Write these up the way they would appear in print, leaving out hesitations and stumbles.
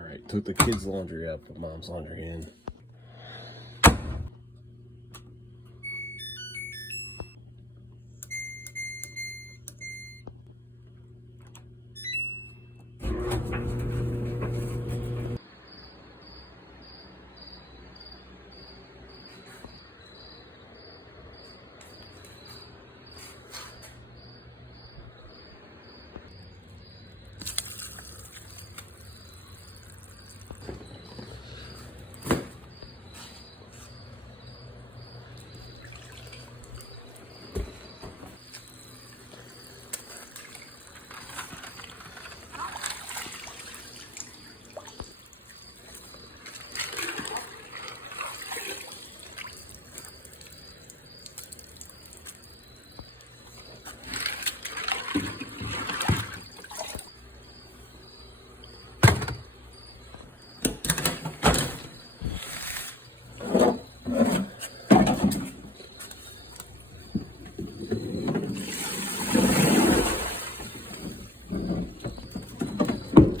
right, took the kids' laundry out, put mom's laundry in.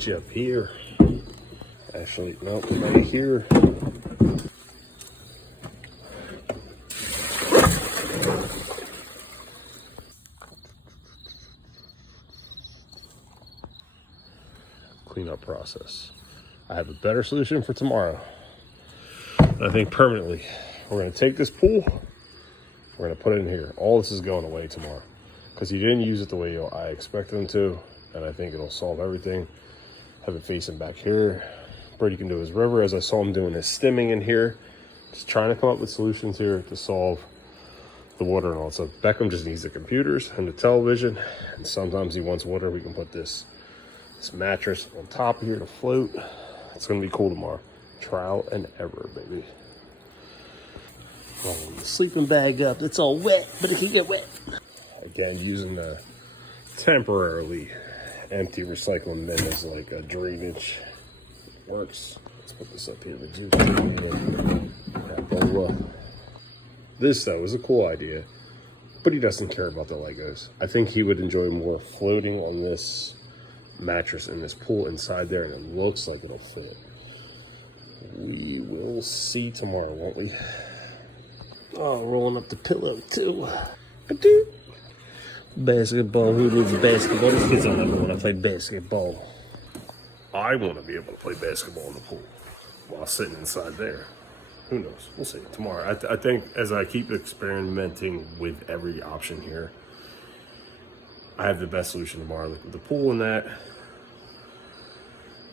Up here. Actually, nope, right here. Cleanup process. I have a better solution for tomorrow. I think permanently. We're going to take this pool. We're going to put it in here. All this is going away tomorrow because you didn't use it the way I expected them to, and I think it'll solve everything. Have it facing back here. Brody can do his river as I saw him doing his stimming in here. Just trying to come up with solutions here to solve the water and all. So Beckham just needs the computers and the television. And sometimes he wants water. We can put this mattress on top here to float. It's gonna be cool tomorrow. Trial and error, baby. Rolling the sleeping bag up. It's all wet, but it can get wet. Again, using the temporarily empty recycling bin as like a drainage. Works. Let's put this up here. This though is a cool idea, but he doesn't care about the Legos. I think he would enjoy more floating on this mattress in this pool inside there, and it looks like it'll fit. We will see tomorrow, won't we? Oh, rolling up the pillow too. Basketball, who needs basketball? These kids don't ever want to play basketball. I want to be able to play basketball in the pool while sitting inside there. Who knows? We'll see tomorrow. I think as I keep experimenting with every option here, I have the best solution tomorrow. Like with the pool and that,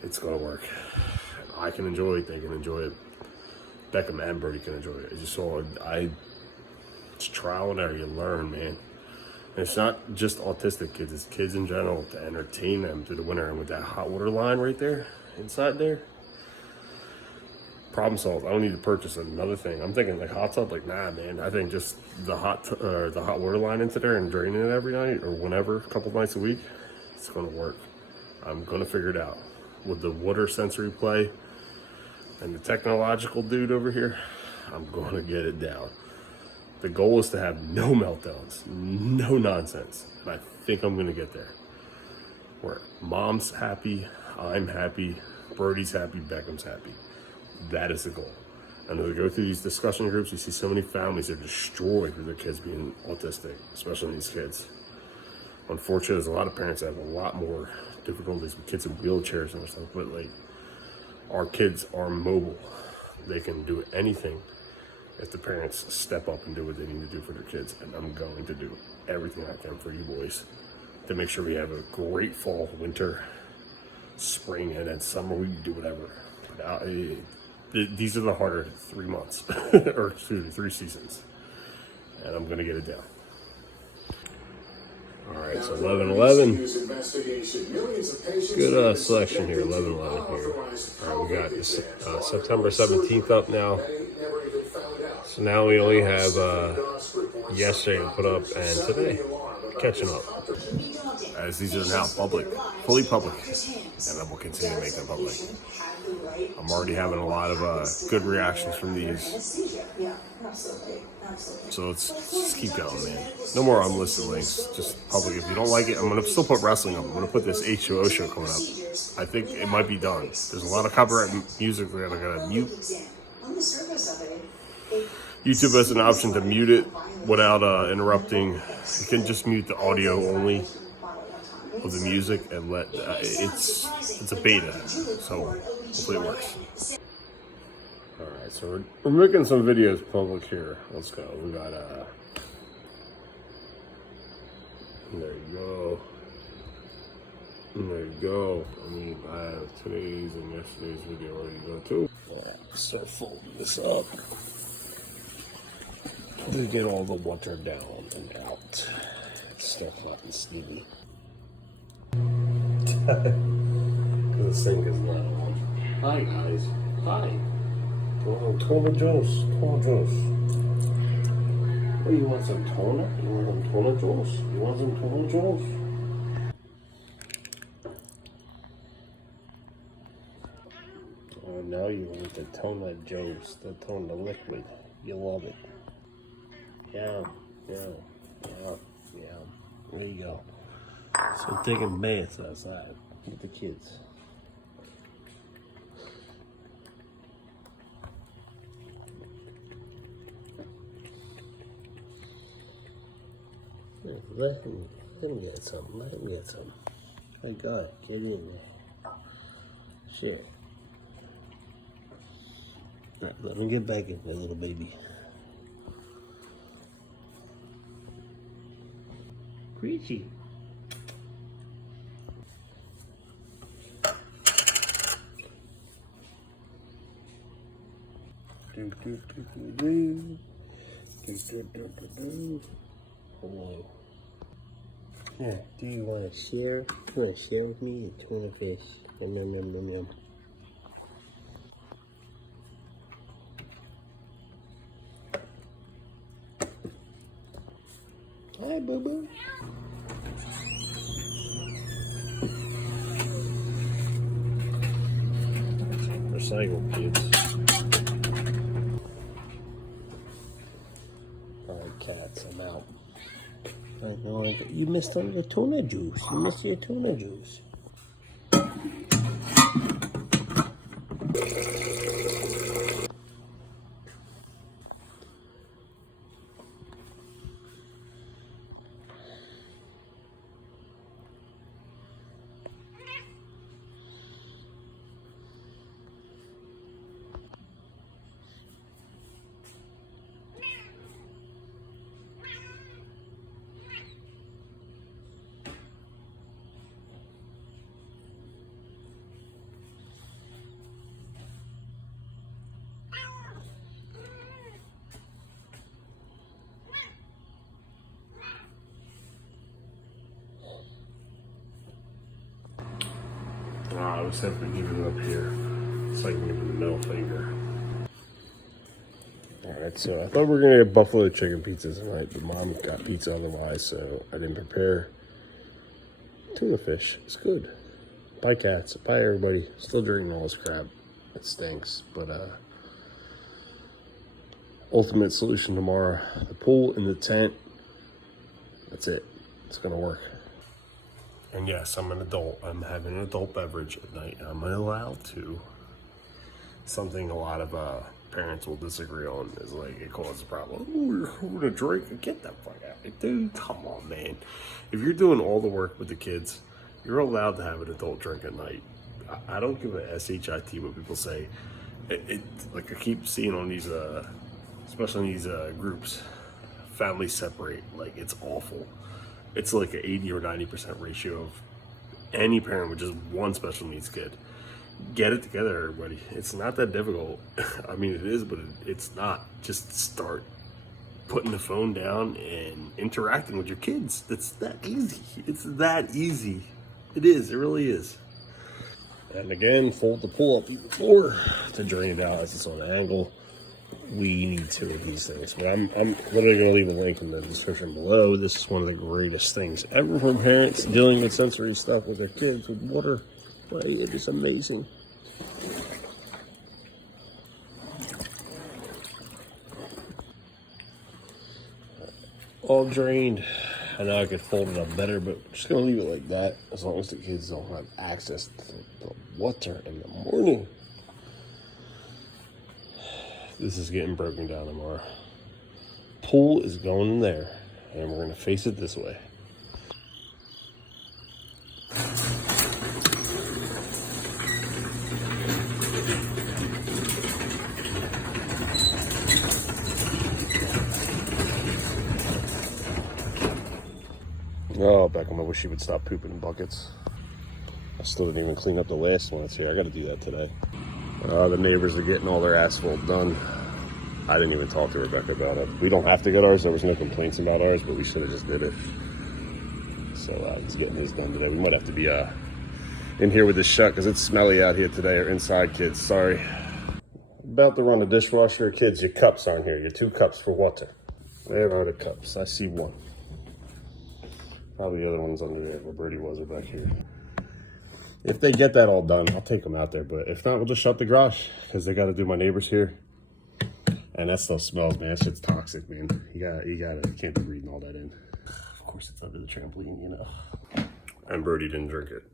it's going to work. I can enjoy it. They can enjoy it. Beckham and Brody can enjoy it. It's trial and error. You learn, man. And it's not just autistic kids, it's kids in general, to entertain them through the winter. And with that hot water line right there, inside there, problem solved. I don't need to purchase another thing. I'm thinking like hot tub, like nah, man. I think just the hot water line into there and draining it every night or whenever, a couple nights a week, it's gonna work. I'm gonna figure it out. With the water sensory play and the technological dude over here, I'm gonna get it down. The goal is to have no meltdowns, no nonsense. And I think I'm gonna get there. Where mom's happy, I'm happy, Brody's happy, Beckham's happy. That is the goal. And as we go through these discussion groups, you see so many families that are destroyed with their kids being autistic, especially these kids. Unfortunately, there's a lot of parents that have a lot more difficulties with kids in wheelchairs and stuff, but like, our kids are mobile. They can do anything if the parents step up and do what they need to do for their kids. And I'm going to do everything I can for you boys to make sure we have a great fall, winter, spring, and then summer. We can do whatever. But these are the harder 3 months, or excuse me, 3 seasons. And I'm gonna get it down. All right, so 11-11. Good selection here, 11-11 here. All right, we got September 17th up now. So now we only have yesterday to put up and today catching up. As these are now public, fully public. and I will continue to make them public. I'm already having a lot of good reactions from these. So let's just keep going, man. No more unlisted links, just public. If you don't like it, I'm going to still put wrestling up. I'm going to put this H2O show coming up. I think it might be done. There's a lot of copyright music that I'm going to mute. YouTube has an option to mute it without interrupting. You can just mute the audio only of the music and let it's a beta, so hopefully it works. All right, so we're making some videos public here. Let's go. We got there you go. There you go. I mean, I have today's and yesterday's video ready to go too. All right, start folding this up. We get all the water down and out. Stuff hot and steamy. Because the sink is not on. Hi guys. Hi. Tuna juice. Tuna juice. Oh, you want some tuna? You want some tuna juice? You want some tuna juice? Oh, now you want the tuna juice, the tuna liquid. You love it. Yeah. There you go. So taking baths outside with the kids. Let him get some. Let him get some. My God, get in there. Shit. All right, let me get back in there, little baby. Preachy. Hello. Yeah, do you want to share? You want to share with me a tuna fish? Yum. Hi, boo-boo. Recycle, kids. Alright, cats, I'm out. I know you missed the tuna juice. You missed your tuna juice. I was having even up here. It's like maybe the middle finger. Alright, so I thought we were going to get buffalo chicken pizza tonight, but Mom got pizza otherwise, so I didn't prepare. Tuna fish. It's good. Bye, cats. Bye, everybody. Still drinking all this crap. It stinks, but ultimate solution tomorrow. The pool and the tent. That's it. It's going to work. And yes, I'm an adult. I'm having an adult beverage at night. I'm allowed to. Something a lot of parents will disagree on is like it causes a problem. Ooh, you're gonna drink? Get the fuck out of it, dude. Come on, man. If you're doing all the work with the kids, you're allowed to have an adult drink at night. I don't give a shit what people say. Like I keep seeing on these, especially in these groups, families separate. Like it's awful. It's like an 80 or 90% ratio of any parent with just one special needs kid. Get it together, everybody. It's not that difficult. I mean, it is, but it's not. Just start putting the phone down and interacting with your kids. It's that easy. It's that easy. It is. It really is. And again, fold the pool up even more to drain it out as it's on an angle. We need two of these things. But I'm literally going to leave a link in the description below. This is one of the greatest things ever for parents dealing with sensory stuff with their kids with water. Right, it is amazing. All drained. I know I could fold it up better, but I'm just gonna leave it like that as long as the kids don't have access to the water in the morning. This is getting broken down tomorrow. Pool is going in there, and we're gonna face it this way. Oh, Beckham, I wish you would stop pooping in buckets. I still didn't even clean up the last one. It's here. I got to do that today. The neighbors are getting all their asphalt done. I didn't even talk to Rebecca about it. We don't have to get ours. There was no complaints about ours, but we should have just did it. So he's getting his done today. We might have to be in here with this shut because it's smelly out here today. Or inside, kids. Sorry. About to run the dishwasher. Kids, your cups aren't here. Your 2 cups for water. There are the cups. I see one. Probably the other one's under there where Brody was or back here. If they get that all done, I'll take them out there. But if not, we'll just shut the garage because they got to do my neighbors here. And that stuff smells, man. That shit's toxic, man. You can't be breathing all that in. Of course, it's under the trampoline, you know. And Brody didn't drink it.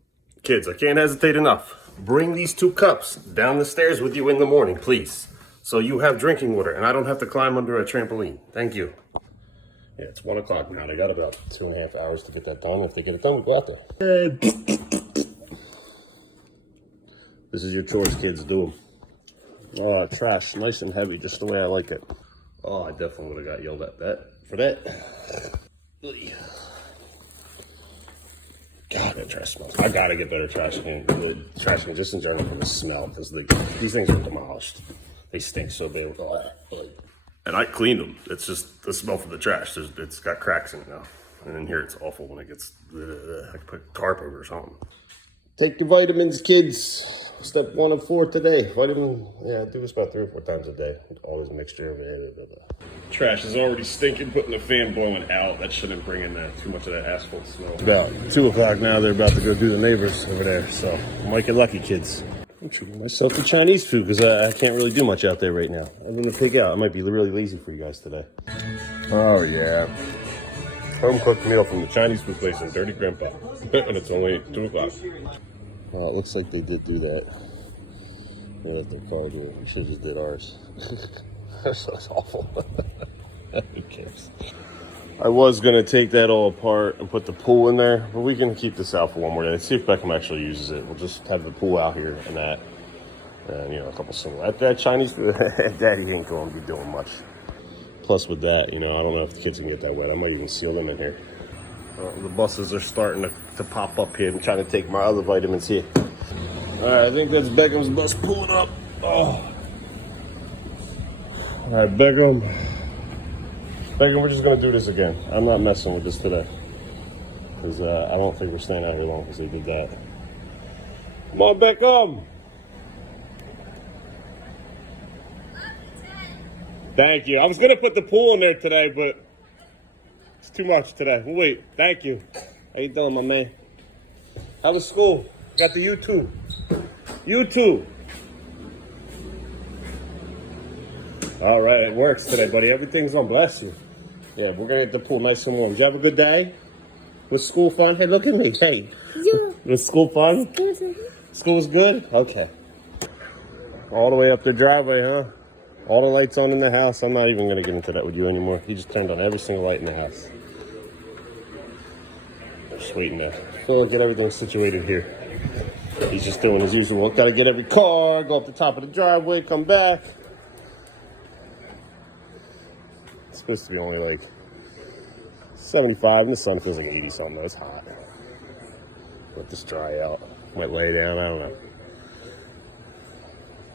Kids, I can't hesitate enough. Bring these 2 cups down the stairs with you in the morning, please. So you have drinking water and I don't have to climb under a trampoline. Thank you. Yeah, it's 1 o'clock now. They got about 2.5 hours to get that done. If they get it done, we go out there. This is your chores, kids. Do them. Oh, trash. Nice and heavy, just the way I like it. Oh, I definitely would have got yelled at for that. God, that trash smells. I gotta get better trash can. Trash can just in general from the smell, because these things are demolished. They stink so bad. And I cleaned them. It's just the smell from the trash. It's got cracks in it now. And in here, it's awful when it gets, I could put tarp over or something. Take your vitamins, kids. Step 1 of 4 today. Vitamin, yeah, do this about 3 or 4 times a day. Always a mixture of it. Trash is already stinking, putting the fan blowing out. That shouldn't bring in too much of that asphalt smell. About 2 o'clock now, they're about to go do the neighbors over there. So, might get lucky, kids. I'm treating myself to Chinese food because I can't really do much out there right now. I'm going to pig out. I might be really lazy for you guys today. Oh, yeah. Home-cooked meal from the Chinese food place in Dirty Grandpa. And it's only 2 o'clock. Well, it looks like they did do that. They let their car do it. We should have just did ours. That's awful. Who cares? I was going to take that all apart and put the pool in there, but we can keep this out for 1 more day. See if Beckham actually uses it. We'll just have the pool out here and that. And, a couple similar. That Chinese food, Daddy ain't going to be doing much. Plus with that, I don't know if the kids can get that wet. I might even seal them in here. The buses are starting to pop up here. I'm trying to take my other vitamins here. All right, I think that's Beckham's bus pulling up. Oh. All right, Beckham, we're just going to do this again. I'm not messing with this today. Because I don't think we're staying out here long because they did that. Come on, Beckham. Thank you. I was going to put the pool in there today, but it's too much today. We'll wait. Thank you. How you doing, my man? How was school? Got the YouTube. YouTube. All right, it works today, buddy. Everything's on. Bless you. Yeah, we're going to get the pool nice and warm. Did you have a good day? Was school fun? Hey, look at me. Hey. Yeah. Was school fun? School was good? Okay. All the way up the driveway, huh? All the lights on in the house. I'm not even going to get into that with you anymore. He just turned on every single light in the house. Just waiting to get everything situated here. He's just doing his usual. Got to get every car, go up the top of the driveway, come back. It's supposed to be only like 75, and the sun feels like 80 something. Though. It's hot. Let this dry out. Might lay down. I don't know.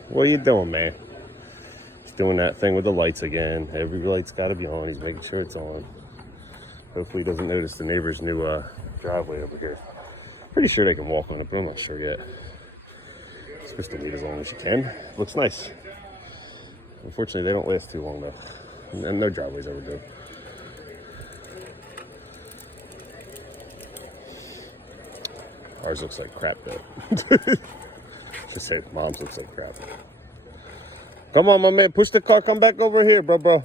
What are you doing, man? He's doing that thing with the lights again. Every light's got to be on. He's making sure it's on. Hopefully he doesn't notice the neighbor's new driveway over here. Pretty sure they can walk on it, but I'm not sure yet. It's supposed to wait as long as you can. Looks nice. Unfortunately, they don't last too long, though. And no driveway's ever good. Ours looks like crap, though. Just say mom's looks like crap. Come on, my man. Push the car. Come back over here, bro.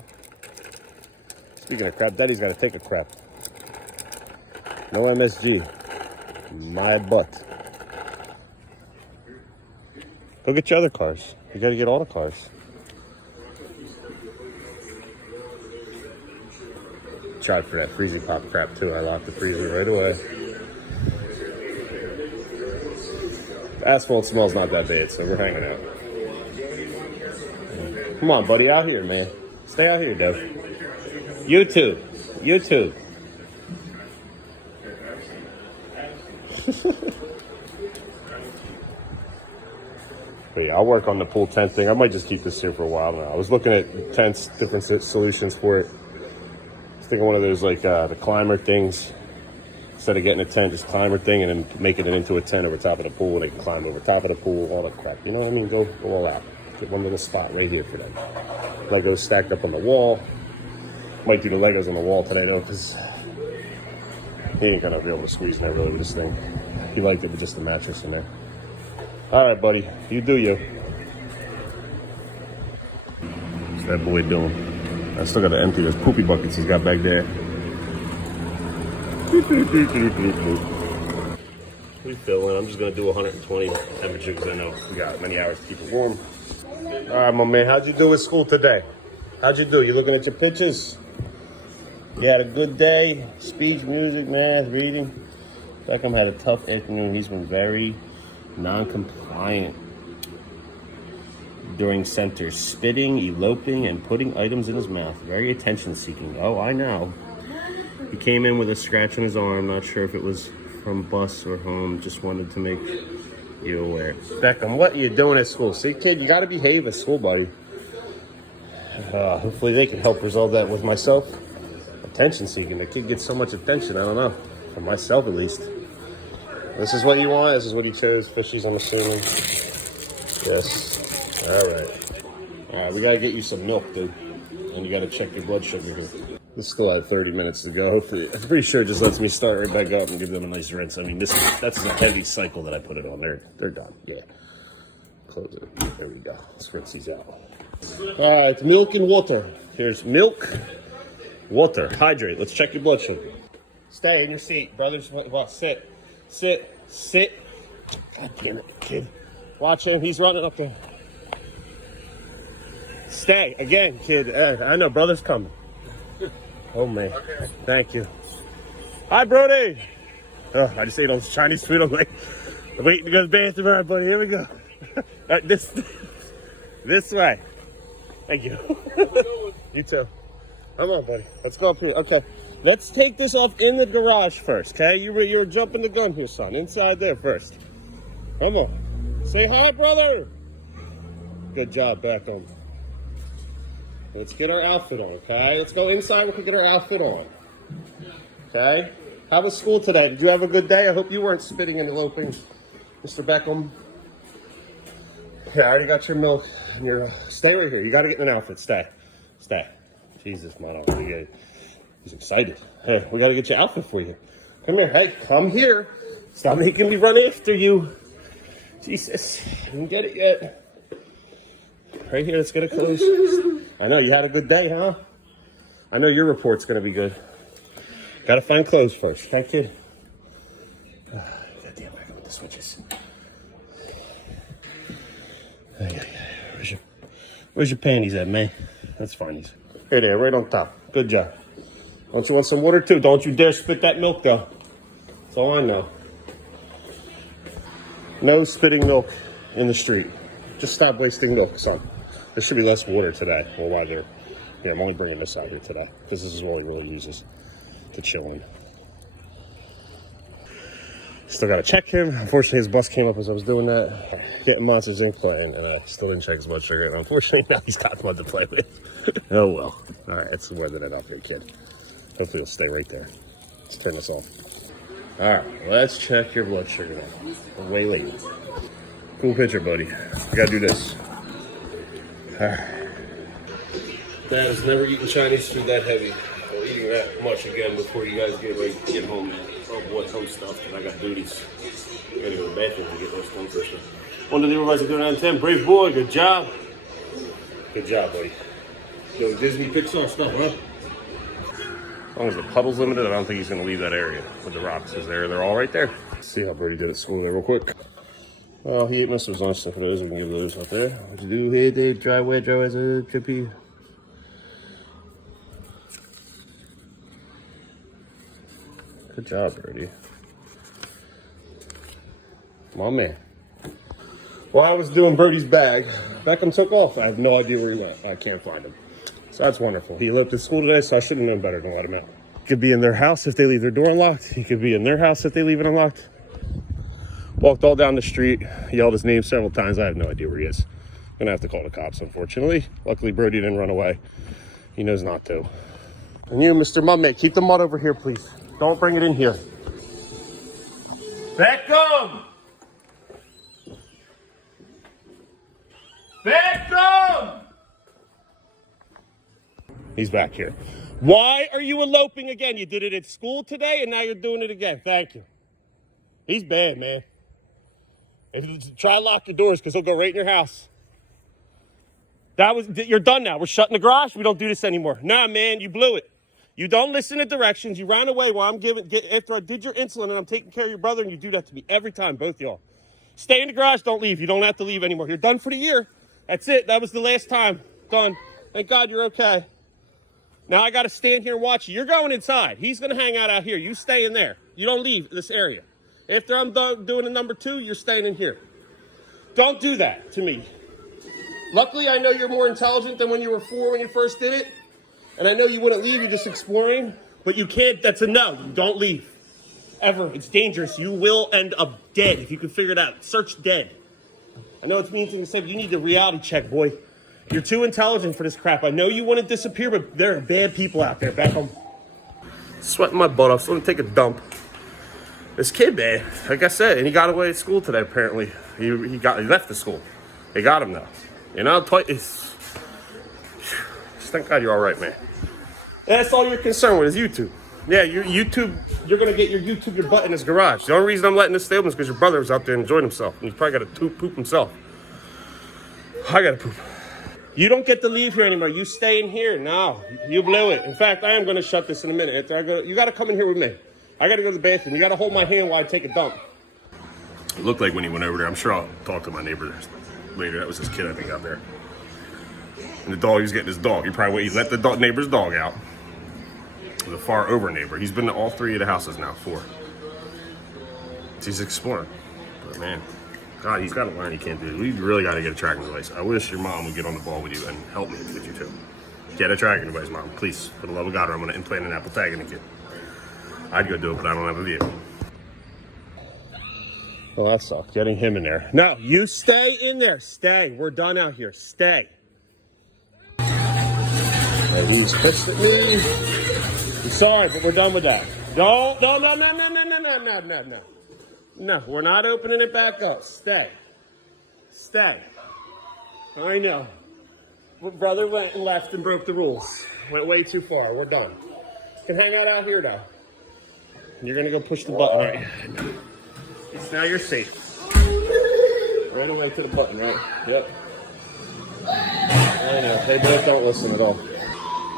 Speaking of crap, Daddy's got to take a crap. No MSG. My butt. Go get your other cars. You got to get all the cars. Tried for that freezy pop crap, too. I locked the freezer right away. The asphalt smell's not that bad, so we're hanging out. Come on, buddy, out here, man. Stay out here, Dev. You too. But yeah, I'll work on the pool tent thing. I might just keep this here for a while now. I was looking at tents, different solutions for it. I was thinking one of those, like, the climber things. Instead of getting a tent, just climber thing and then making it into a tent over top of the pool. They can climb over top of the pool, all that crap. You know what I mean? Go all out. Get one little spot right here for them. Legos stacked up on the wall. Might do the Legos on the wall today, though, because he ain't going to be able to squeeze in there really with this thing. He liked it with just the mattress in there. All right, buddy. You do you. What's that boy doing? I still got to empty those poopy buckets he's got back there. We fill in. I'm just going to do 120 temperature because I know we got many hours to keep it warm. All right, my man. How'd you do at school today? How'd you do? You looking at your pictures? You had a good day? Speech, music, math, reading? Beckham had a tough afternoon. He's been very non-compliant during center. Spitting, eloping, and putting items in his mouth. Very attention-seeking. Oh, I know. He came in with a scratch on his arm. Not sure if it was from bus or home. Just wanted to make you aware. Beckham, what are you doing at school? See, kid, you got to behave at school, buddy. Hopefully they can help resolve that with myself. Attention seeking. The kid gets so much attention. I don't know. For myself, at least. This is what you want? This is what he chose. Fishies, I'm assuming. Yes. All right, we got to get you some milk, dude. And you got to check your blood sugar here. This still had 30 minutes to go. Hopefully, I'm pretty sure it just lets me start right back up and give them a nice rinse. I mean, that's a heavy cycle that I put it on. They're done. Yeah. Close it. There we go. Let's rinse these out. All right, milk and water. Here's milk, water. Hydrate. Let's check your blood sugar. Stay in your seat, brothers. Well, sit. God damn it, kid. Watch him. He's running up there. Stay. Again, kid. I know, brother's coming. Oh, man. Okay. Thank you. Hi, Brody. Oh, I just ate all this Chinese food. I'm waiting to go to the bathroom. All right, buddy. Here we go. This way. Thank you. You too. Come on, buddy. Let's go up here. Okay. Let's take this off in the garage first, okay? You're jumping the gun here, son. Inside there first. Come on. Say hi, brother. Good job, Beckham. Let's get our outfit on, okay? Let's go inside. We can get our outfit on. Okay? How was school today? Did you have a good day? I hope you weren't spitting and eloping, Mr. Beckham. Yeah, I already got your milk. And stay right here. You got to get in an outfit. Stay. Jesus, man. He's excited. Hey, we got to get your outfit for you. Come here. Hey, come here. Stop making me run after you. Jesus. I didn't get it yet. Right here. Let's get it close. I know. You had a good day, huh? I know your report's going to be good. Got to find clothes first. Okay, kid? God damn, I got with the switches. Where's your panties at, man? That's fine. Hey there, right on top. Good job. Don't you want some water too? Don't you dare spit that milk though. That's all I know. No spitting milk in the street. Just stop wasting milk, son. There should be less water today. Well, why there? Yeah, I'm only bringing this out here today because this is all he really uses to chill in. Still got to check him. Unfortunately, his bus came up as I was doing that. Getting Monsters Inc. playing, and I still didn't check his blood sugar. And unfortunately, now he's got one to play with. Oh, well. All right, that's the weather that up here, kid. Hopefully, he'll stay right there. Let's turn this off. All right, let's check your blood sugar now. We're way late. Cool picture, buddy. We got to do this. All right. Dad has never eaten Chinese food that heavy. Or eating that much again before you guys get home, man. Oh boy, home stuff, and I got duties. I gotta go to the bathroom to get this done first. One of the guys are doing 9 10. Brave boy, good job. Good job, buddy. Yo, Disney Pixar stuff, huh? As long as the puddle's limited, I don't think he's gonna leave that area with the rocks, because they're all right there. Let's see how Brody did at school there real quick. Oh, he ate most of his lunch stuff for those. We can give those out there. What you do here, Dave? Dry as a chippy. Good job, Brody. My man. While I was doing Brody's bag, Beckham took off. I have no idea where he went. I can't find him. So that's wonderful. He left at school today, so I should have known better than let him out. He could be in their house if they leave their door unlocked. He could be in their house if they leave it unlocked. Walked all down the street, yelled his name several times. I have no idea where he is. Gonna have to call the cops, unfortunately. Luckily, Brody didn't run away. He knows not to. And you, Mr. Mudmate, keep the mud over here, please. Don't bring it in here. Beckham! Beckham! He's back here. Why are you eloping again? You did it at school today, and now you're doing it again. Thank you. He's bad, man. Try to lock your doors, because he'll go right in your house. You're done now. We're shutting the garage. We don't do this anymore. Nah, man, you blew it. You don't listen to directions. You ran away while after I did your insulin and I'm taking care of your brother, and you do that to me every time, both y'all. Stay in the garage. Don't leave. You don't have to leave anymore. You're done for the year. That's it. That was the last time. Done. Thank God you're okay. Now I got to stand here and watch you. You're going inside. He's going to hang out here. You stay in there. You don't leave this area. After I'm done doing a number 2, you're staying in here. Don't do that to me. Luckily, I know you're more intelligent than when you were 4 when you first did it. And I know you wouldn't leave, you're just exploring, but you can't, that's a no. You don't leave. Ever. It's dangerous. You will end up dead if you can figure it out. Search dead. I know it's mean thing to say, but you need a reality check, boy. You're too intelligent for this crap. I know you want to disappear, but there are bad people out there. Beckham. Sweating my butt off, so I'm going to take a dump. This kid, man, like I said, and he got away at school today, apparently. He left the school. They got him, though. You know, thank God you're all right, man. That's all you're concerned with is YouTube. Yeah, you're going to get your butt in his garage. The only reason I'm letting this stay open is because your brother was out there enjoying himself. And he's probably got to poop himself. I got to poop. You don't get to leave here anymore. You stay in here. No, you blew it. In fact, I am going to shut this in a minute. You got to come in here with me. I got to go to the bathroom. You got to hold my hand while I take a dump. It looked like when he went over there. I'm sure I'll talk to my neighbor later. That was his kid, I think, out there. And the dog, he was getting his dog. He let the neighbor's dog out. The far over neighbor. He's been to all 3 of the houses now, 4. He's exploring. But man, God, he's got to learn he can't do it. We really got to get a tracking device. I wish your mom would get on the ball with you and help me with you too. Get a tracking device, Mom. Please, for the love of God, or I'm going to implant an Apple tag in the kid. I'd go do it, but I don't have a vehicle. Well, that sucked. Getting him in there. No, you stay in there. Stay. We're done out here. Stay. He's pissed at me. I'm sorry, but we're done with that. No, we're not opening it back up. Stay. Stay. I know. My brother went and left and broke the rules. Went way too far. We're done. You can hang out here, though. You're going to go push the button, right? Now you're safe. Right away to the button, right? Yep. I know. They both don't listen at all.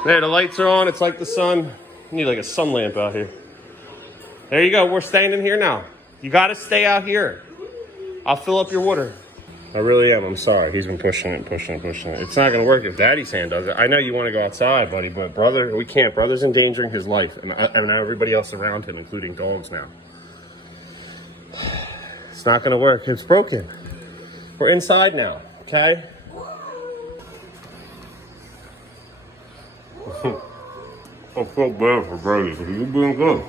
There, the lights are on. It's like the sun. You need like a sun lamp out here. There you go. We're staying in here now. You got to stay out here. I'll fill up your water. I really am. I'm sorry. He's been pushing it. It's not going to work if Daddy's hand does it. I know you want to go outside, buddy, but brother, we can't. Brother's endangering his life and everybody else around him, including dogs now. It's not going to work. It's broken. We're inside now, okay? I feel bad for Brody because you've been good.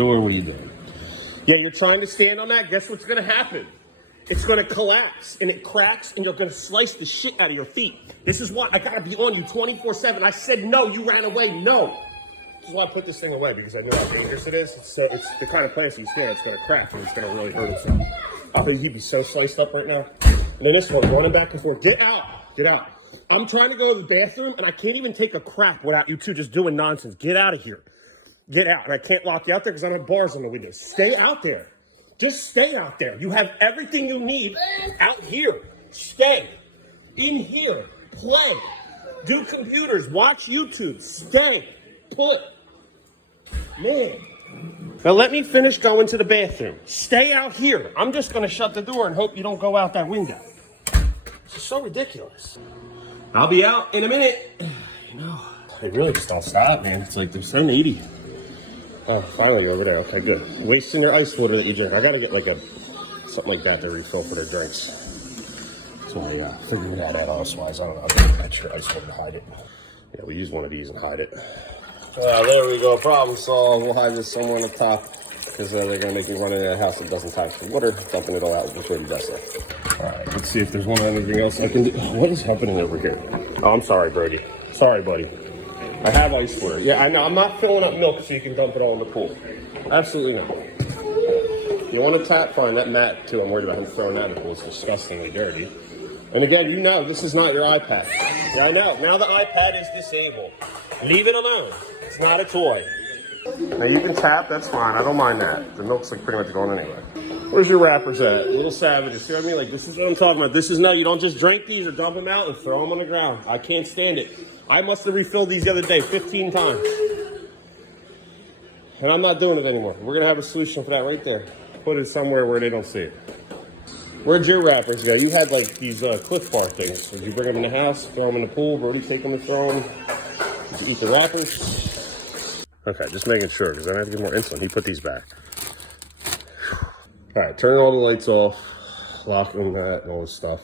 door. What are you doing? Yeah, you're trying to stand on that. Guess what's going to happen? It's going to collapse, and it cracks, and you're going to slice the shit out of your feet. This is why I got to be on you 24/7. I said no. You ran away. No. This is why I put this thing away, because I know how dangerous it is. It's the kind of place you stand, it's going to crack, and it's going to really hurt itself. I think he'd be so sliced up right now. And then this one, running back and forth. Get out. Get out. I'm trying to go to the bathroom, and I can't even take a crap without you two just doing nonsense. Get out of here. Get out. And I can't lock you out there because I don't have bars on the windows. Stay out there. Just stay out there. You have everything you need out here. Stay. In here. Play. Do computers. Watch YouTube. Stay. Put. Man. Now let me finish going to the bathroom. Stay out here. I'm just going to shut the door and hope you don't go out that window. It's so ridiculous. I'll be out in a minute. You know, they really just don't stop, man. It's like they're so needy. Oh, finally over there. Okay, good. Wasting your ice water that you drink. I gotta get like something like that to refill for their drinks. That's why I figured that out. Otherwise, I don't know. I'll get extra ice water to hide it. Yeah, we use one of these and hide it. There we go. Problem solved. We'll hide this somewhere on the top because they're gonna make me run into a house that doesn't type for water, dumping it all out before the dust up. All right, let's see if there's anything else I can do. What is happening over here? Oh, I'm sorry, Brody. Sorry, buddy. I have ice water. Yeah, I know. I'm not filling up milk so you can dump it all in the pool. Absolutely not. You want to tap? Fine. That mat, too, I'm worried about him throwing that in the pool. It's disgustingly dirty. And again, you know, this is not your iPad. Yeah, I know. Now the iPad is disabled. Leave it alone. It's not a toy. Now you can tap. That's fine. I don't mind that. The milk's like pretty much gone anyway. Where's your wrappers at? Little savages. See what I mean? Like, this is what I'm talking about. This is not, you don't just drink these or dump them out and throw them on the ground. I can't stand it. I must have refilled these the other day 15 times. And I'm not doing it anymore. We're going to have a solution for that right there. Put it somewhere where they don't see it. Where'd your wrappers go? You had like these Cliff Bar things. Did you bring them in the house, throw them in the pool? Brody, take them and throw them? Did you eat the wrappers? Okay, just making sure because I have to get more insulin. He put these back. All right, turn all the lights off, lock them, that, and all this stuff.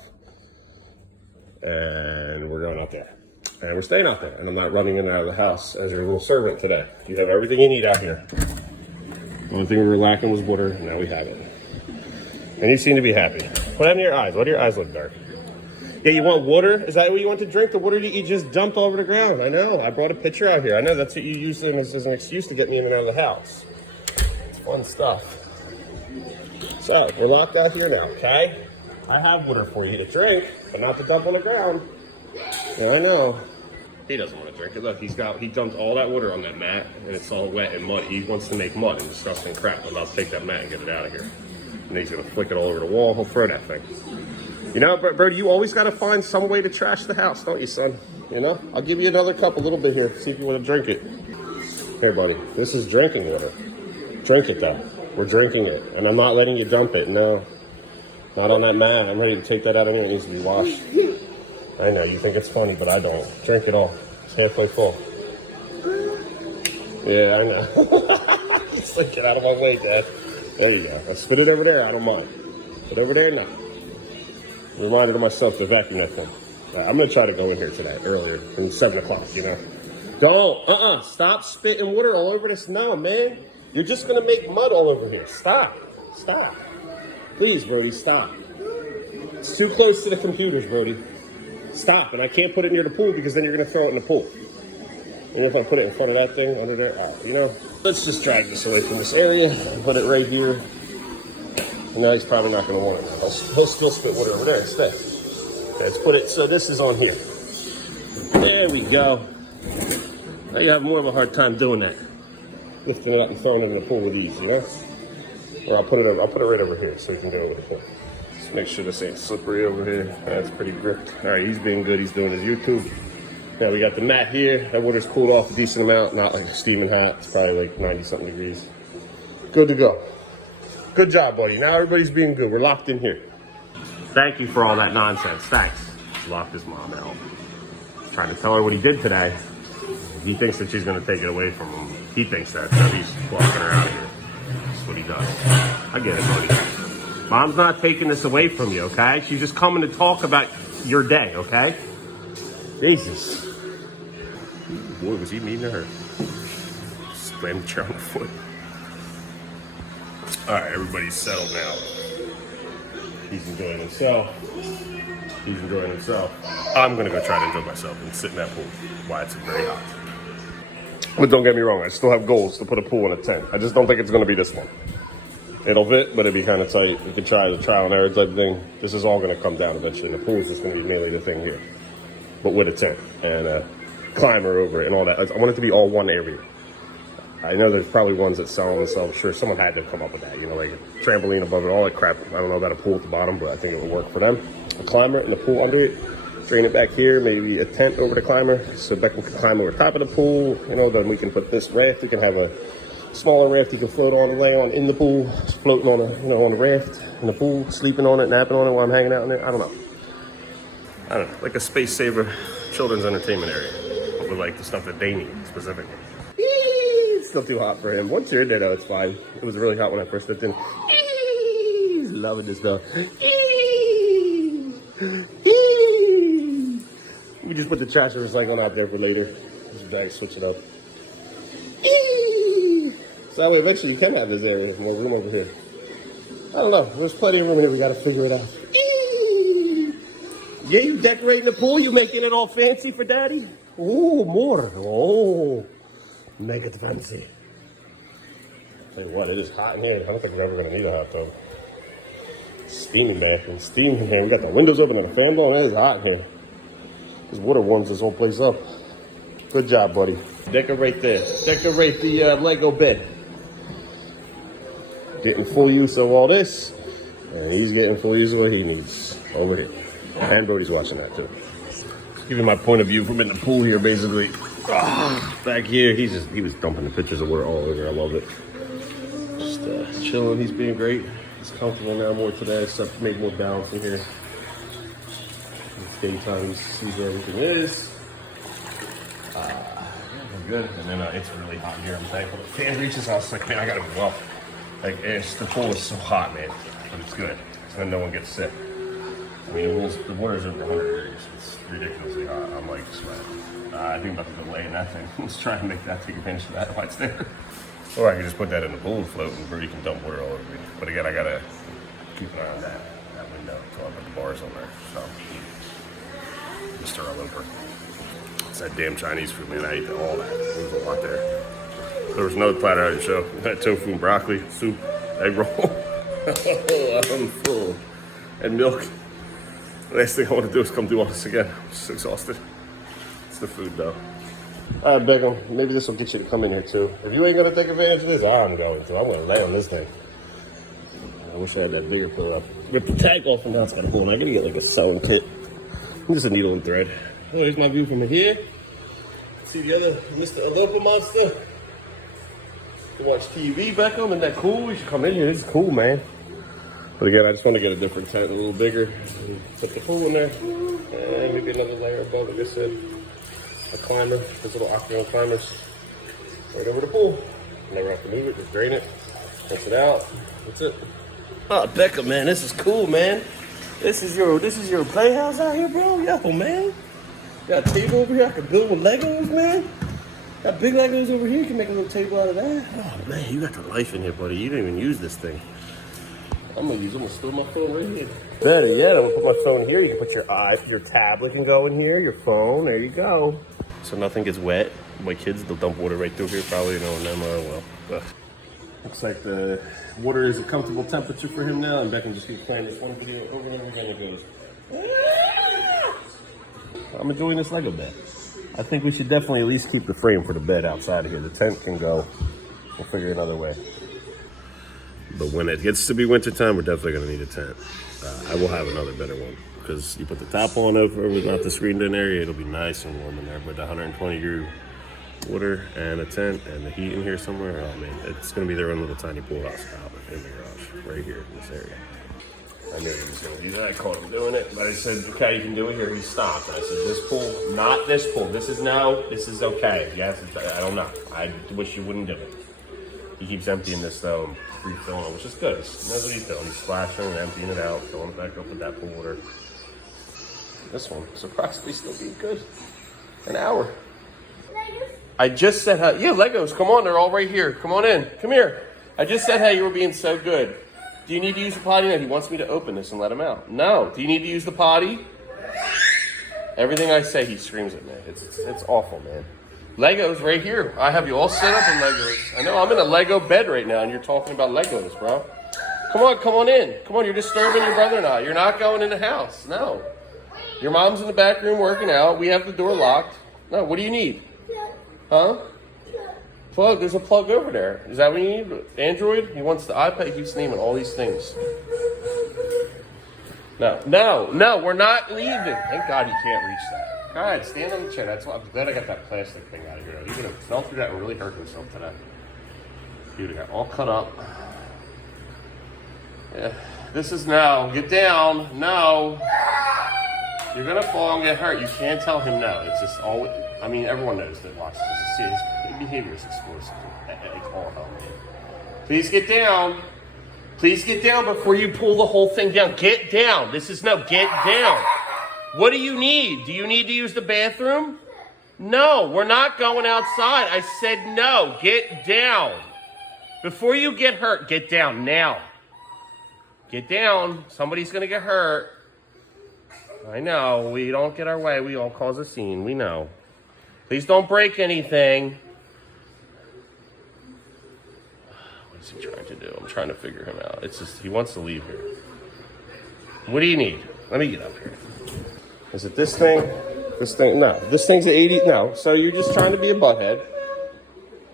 And we're going out there. And we're staying out there. And I'm not running in and out of the house as your little servant today. You have everything you need out here. The only thing we were lacking was water, and now we have it. And you seem to be happy. What happened to your eyes? Why do your eyes look dark? Yeah, you want water? Is that what you want to drink? The water that you just dumped over the ground? I know. I brought a pitcher out here. I know that's what you use them as an excuse to get me in and out of the house. It's fun stuff. So, we're locked out here now, okay? I have water for you to drink, but not to dump on the ground. Yeah, I know. He doesn't want to drink it. Look, he dumped all that water on that mat, and it's all wet and muddy. He wants to make mud and disgusting crap. I'm about to take that mat and get it out of here. And then he's going to flick it all over the wall. He'll throw that thing. You know, Brody, you always got to find some way to trash the house, don't you, son? You know? I'll give you another cup, a little bit here. See if you want to drink it. Here, buddy. This is drinking water. Drink it, though. We're drinking it. And I'm not letting you dump it. No. Not on that mat. I'm ready to take that out anyway. It needs to be washed. I know. You think it's funny, but I don't. Drink it all. It's halfway full. Yeah, I know. Just like, get out of my way, Dad. There you go. I spit it over there. I don't mind. But over there, no. Reminded myself to vacuum that thing. I'm going to try to go in here today, earlier, than 7 o'clock, you know. Don't. Stop spitting water all over this. No, man. You're just going to make mud all over here. Stop. Please, Brody, stop. It's too close to the computers, Brody. Stop. And I can't put it near the pool because then you're going to throw it in the pool. And if I put it in front of that thing under there, all right, you know. Let's just drag this away from this area and put it right here. And now he's probably not going to want it now. He'll still spit water over there instead. Let's put it, so this is on here. There we go. Now you have more of a hard time doing that. Lifting it up and throwing it in the pool with ease, you know? Or I'll put it right over here so we can go over the pool. Just make sure this ain't slippery over here. That's pretty gripped. All right, he's being good. He's doing his YouTube. Now we got the mat here. That water's cooled off a decent amount, not like a steaming hot. It's probably like 90-something degrees. Good to go. Good job, buddy. Now everybody's being good. We're locked in here. Thank you for all that nonsense. Thanks. Just locked his mom out. Trying to tell her what he did today. He thinks that she's going to take it away from him. He thinks that, so he's walking her out of here. That's what he does. I get it, buddy. Mom's not taking this away from you, okay? She's just coming to talk about your day, okay? Jesus. Boy, was he mean to her. Slammed the chair on her foot. All right, everybody's settled now. He's enjoying himself. He's enjoying himself. I'm gonna go try to enjoy myself and sit in that pool while it's very hot. But don't get me wrong, I still have goals to put a pool in a tent. I just don't think it's gonna be this one. It'll fit, but it'd be kind of tight. You could try the trial and error type thing. This is all gonna come down eventually. The pool's just gonna be mainly the thing here, but with a tent and a climber over it and all that. I want it to be all one area. I know there's probably ones that sell them, so I'm sure someone had to come up with that, you know, like a trampoline above it, all that crap. I don't know about a pool at the bottom, but I think it would work for them. A climber and a pool under it, drain it back here, maybe a tent over the climber, so Beckham can climb over top of the pool, you know, then we can put this raft, we can have a smaller raft you can float on and lay on in the pool, floating on a, you know, on the raft in the pool, sleeping on it, napping on it while I'm hanging out in there. I don't know, like a space saver children's entertainment area, but with like the stuff that they need specifically. It's still too hot for him. Once you're in there though, it's fine. It was really hot when I first stepped in. He's loving this though. We just put the trash and recycling out there for later. Just bag, switch it up. So that way eventually you can have this area, more room over here. I don't know, there's plenty of room here, we gotta figure it out. Yeah, you decorating the pool, you making it all fancy for daddy? Oh, more, oh. Make it fancy. Tell you what, it is hot in here. I don't think we're ever gonna need a hot tub. Steaming back and steaming in here. We got the windows open and the fan blowing. It is hot in here. This water warms this whole place up. Good job, buddy. Decorate this. Decorate the Lego bed. Getting full use of all this, and he's getting full use of what he needs over here. And Brody's watching that too. Give you my point of view from in the pool here, basically. Back here, he was dumping the pictures of water all over. I love it. Just chilling. He's being great. He's comfortable now more today. Except make more balance in here. It's daytime. He sees where everything is. We're good. And then it's really hot here. I'm thankful. The fan reaches. I was like, man, I gotta move up. Like, the pool is so hot, man. But it's good. So then no one gets sick. I mean, the water's over 100 degrees. It's ridiculously hot. I'm like sweating. I think about the delay in that thing. Let's try and make that take advantage of that while it's there. Or I can just put that in the pool and float and Brody can dump water all over me. But again, I gotta keep an eye on that window until I put the bars on there. So, Mr. all over. It's that damn Chinese food, man. I ate all that. There was a lot there. There was another platter I didn't show. That tofu and broccoli, soup, egg roll. I'm full. And milk. The last thing I want to do is come do all this again. I'm just exhausted. It's the food though. All right, Beckham, maybe this will get you to come in here too. If you ain't gonna take advantage of this, I'm going to. I'm gonna lay on this thing. I wish I had that bigger pillow. Rip the tag off and now it's got a hole. I gotta get like a sewing kit. Just a needle and thread. Oh, here's my view from here. See the other Mr. Alopa monster. You watch TV, Beckham, isn't that cool? You should come in here. This is cool, man. But again, I just want to get a different tent, a little bigger. Put the pool in there. And maybe another layer above, like I said. A climber, those little octagon climbers. Right over the pool. Never have to move it, just drain it. Rinse it out. That's it. Oh, Beckham, man, this is cool, man. This is your playhouse out here, bro? Yo, man. Got a table over here I can build with Legos, man. Got big Legos over here. You can make a little table out of that. Oh, man, you got the life in here, buddy. You didn't even use this thing. I'm gonna store my phone right here. Better yet, I'm gonna put my phone here. You can put your tablet can go in here, your phone, there you go. So nothing gets wet. My kids, they'll dump water right through here, probably, knowing them, well. Looks like the water is a comfortable temperature for him now, and Beckham just keeps playing this one video over and over again. It goes, I'm enjoying this Lego bed. I think we should definitely at least keep the frame for the bed outside of here. The tent can go. We'll figure another way. But when it gets to be wintertime, we're definitely going to need a tent. I will have another better one because you put the top on over with not the screened in area, it'll be nice and warm in there. But the 120 degree water and a tent and the heat in here somewhere, oh man, it's going to be their own little tiny pool house out in the garage right here in this area. I knew he was going to do that. I caught him doing it, but I said, okay, you can do it here. He stopped. I said, this pool, not this pool. This is okay. Yes, I don't know. I wish you wouldn't do it. He keeps emptying this though, and refilling it, which is good. He knows what he's doing. He's splashing and emptying it out, filling it back up with that pool water. This one, surprisingly, still being good. An hour. Legos? I just said, yeah, Legos. Come on, they're all right here. Come on in. Come here. I just said, hey, you were being so good. Do you need to use the potty? No, he wants me to open this and let him out. No. Do you need to use the potty? Everything I say, he screams at me. It's awful, man. Legos right here. I have you all set up in Legos. I know, I'm in a Lego bed right now, and you're talking about Legos, bro. Come on in. Come on, you're disturbing your brother and I. You're not going in the house. No. Your mom's in the back room working out. We have the door locked. No, what do you need? Huh? Plug. There's a plug over there. Is that what you need? Android? He wants the iPad. He keeps naming all these things. No, we're not leaving. Thank God you can't reach that. All right, stand on the chair. That's why I'm glad I got that plastic thing out of here. He would have fell through that and really hurt himself today. He would have got all cut up. Yeah, this is no. Get down. No. You're going to fall and get hurt. You can't tell him no. It's just all... I mean, everyone knows that. Watch this. His behavior is explosive. It's all hell, man. Please get down. Please get down before you pull the whole thing down. Get down. This is no. Get down. What do you need? Do you need to use the bathroom? No, we're not going outside. I said no. Get down. Before you get hurt, get down now. Get down. Somebody's going to get hurt. I know. We don't get our way. We all cause a scene. We know. Please don't break anything. What is he trying to do? I'm trying to figure him out. It's just, he wants to leave here. What do you need? Let me get up here. Is it this thing? This thing? No. This thing's at 80. No. So you're just trying to be a butthead.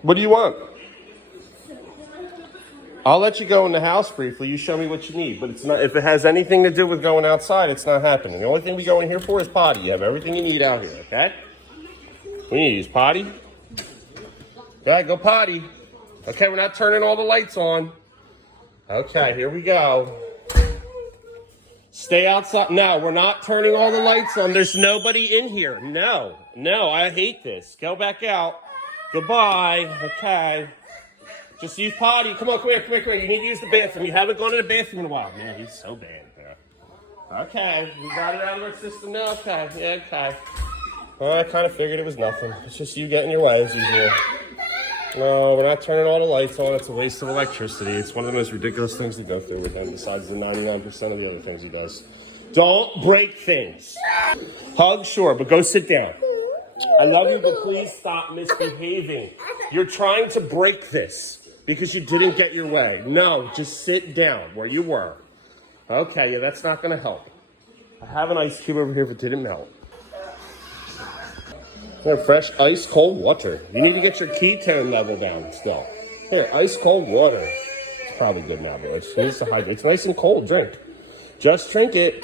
What do you want? I'll let you go in the house briefly. You show me what you need. But it's not. If it has anything to do with going outside, it's not happening. The only thing we go in here for is potty. You have everything you need out here, okay? We need to use potty. Go potty. Okay, we're not turning all the lights on. Okay, here we go. Stay outside. No, we're not turning all the lights on. There's nobody in here. No, I hate this. Go back out. Goodbye. Okay. Just use potty. Come here. You need to use the bathroom. You haven't gone to the bathroom in a while. Man, he's so bad. Okay, we got it out of our system now. Okay, yeah, okay. Well, I kind of figured it was nothing. It's just you getting your way as usual. No, we're not turning all the lights on. It's a waste of electricity. It's one of the most ridiculous things to go through with him, besides the 99% of the other things he does. Don't break things. Hug, sure, but go sit down. I love you, but please stop misbehaving. You're trying to break this because you didn't get your way. No, just sit down where you were. Okay, yeah, that's not going to help. I have an ice cube over here if it didn't melt. Here, fresh ice cold water. You need to get your ketone level down still. Here, ice cold water. It's probably good now, boys. It needs to hydrate. It's nice and cold. Drink. Just drink it.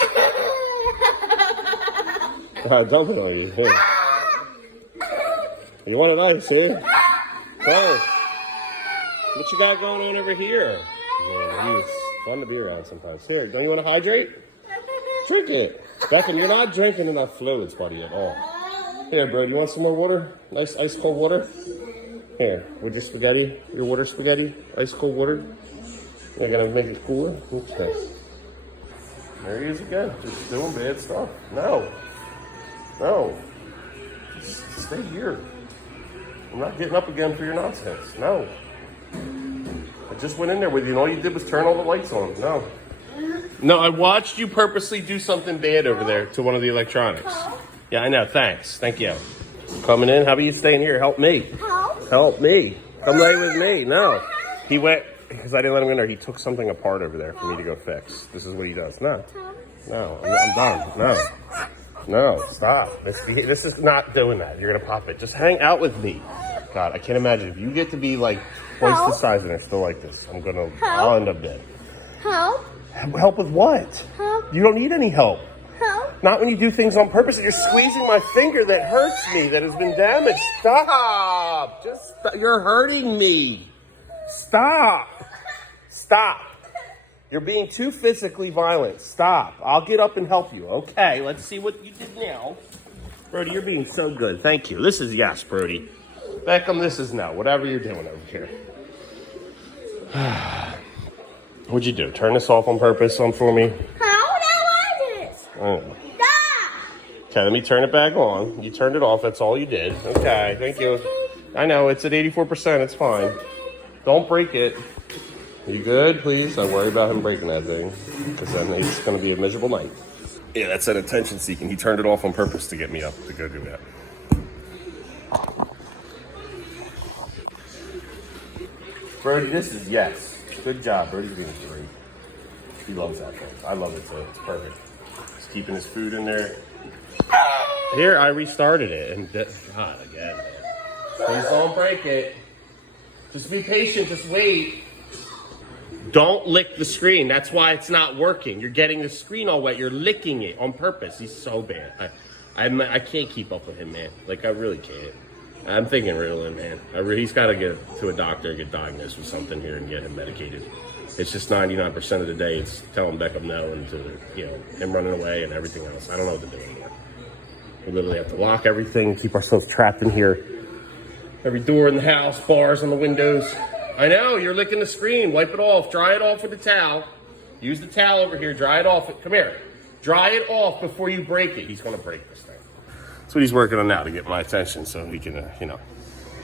Don't worry. Here. You want it ice here? Go. What you got going on over here? Man, he's fun to be around sometimes. Here, don't you want to hydrate? Drink it. Beckham, you're not drinking enough fluids, buddy, at all. Here, bro, you want some more water? Nice ice cold water? Here, with your spaghetti, your water spaghetti, ice cold water. You're gonna make it cooler? Okay. There he is again, just doing bad stuff. No. Just stay here. I'm not getting up again for your nonsense. No. I just went in there with you and all you did was turn all the lights on. No, I watched you purposely do something bad over there to one of the electronics. Yeah, I know. Thanks. Thank you. Coming in. How about you staying here? Help me. Help me. Come lay with me. No. He went, because I didn't let him in there, he took something apart over there for me to go fix. This is what he does. No, I'm done. No, stop. This is not doing that. You're going to pop it. Just hang out with me. God, I can't imagine. If you get to be like twice the size and they're still like this, I'll end up dead. Help? Help with what? Help? You don't need any help. Help? Not when you do things on purpose and you're squeezing my finger that hurts me, that has been damaged. Stop. You're hurting me. Stop. You're being too physically violent. Stop. I'll get up and help you. Okay, let's see what you did now. Brody, you're being so good. Thank you. This is yes, Brody. Beckham, this is no. Whatever you're doing over here. What'd you do? Turn this off on purpose for me? How would I like this? Stop! Okay, let me turn it back on. You turned it off. That's all you did. Okay, thank you. I know, it's at 84%. It's fine. Don't break it. You good, please? I worry about him breaking that thing, because then it's going to be a miserable night. Yeah, that's an attention seeking. He turned it off on purpose to get me up to go do that. Brody, this is yes. Good job. Brody's being great. He loves that thing. I love it too. It's perfect. He's keeping his food in there. Here, I restarted it, and God, again, man. Please don't break it. Just be patient. Just wait. Don't lick the screen. That's why it's not working. You're getting the screen all wet. You're licking it on purpose. He's so bad. I can't keep up with him, man. Like, I really can't. I'm thinking Ritalin, man. He's got to get to a doctor and get diagnosed with something here and get him medicated. It's just 99% of the day it's telling Beckham no and to, him running away and everything else. I don't know what to do anymore. We literally have to lock everything, keep ourselves trapped in here. Every door in the house, bars on the windows. I know, you're licking the screen. Wipe it off. Dry it off with a towel. Use the towel over here. Dry it off. Come here. Dry it off before you break it. He's going to break this thing. That's what he's working on now to get my attention so he can,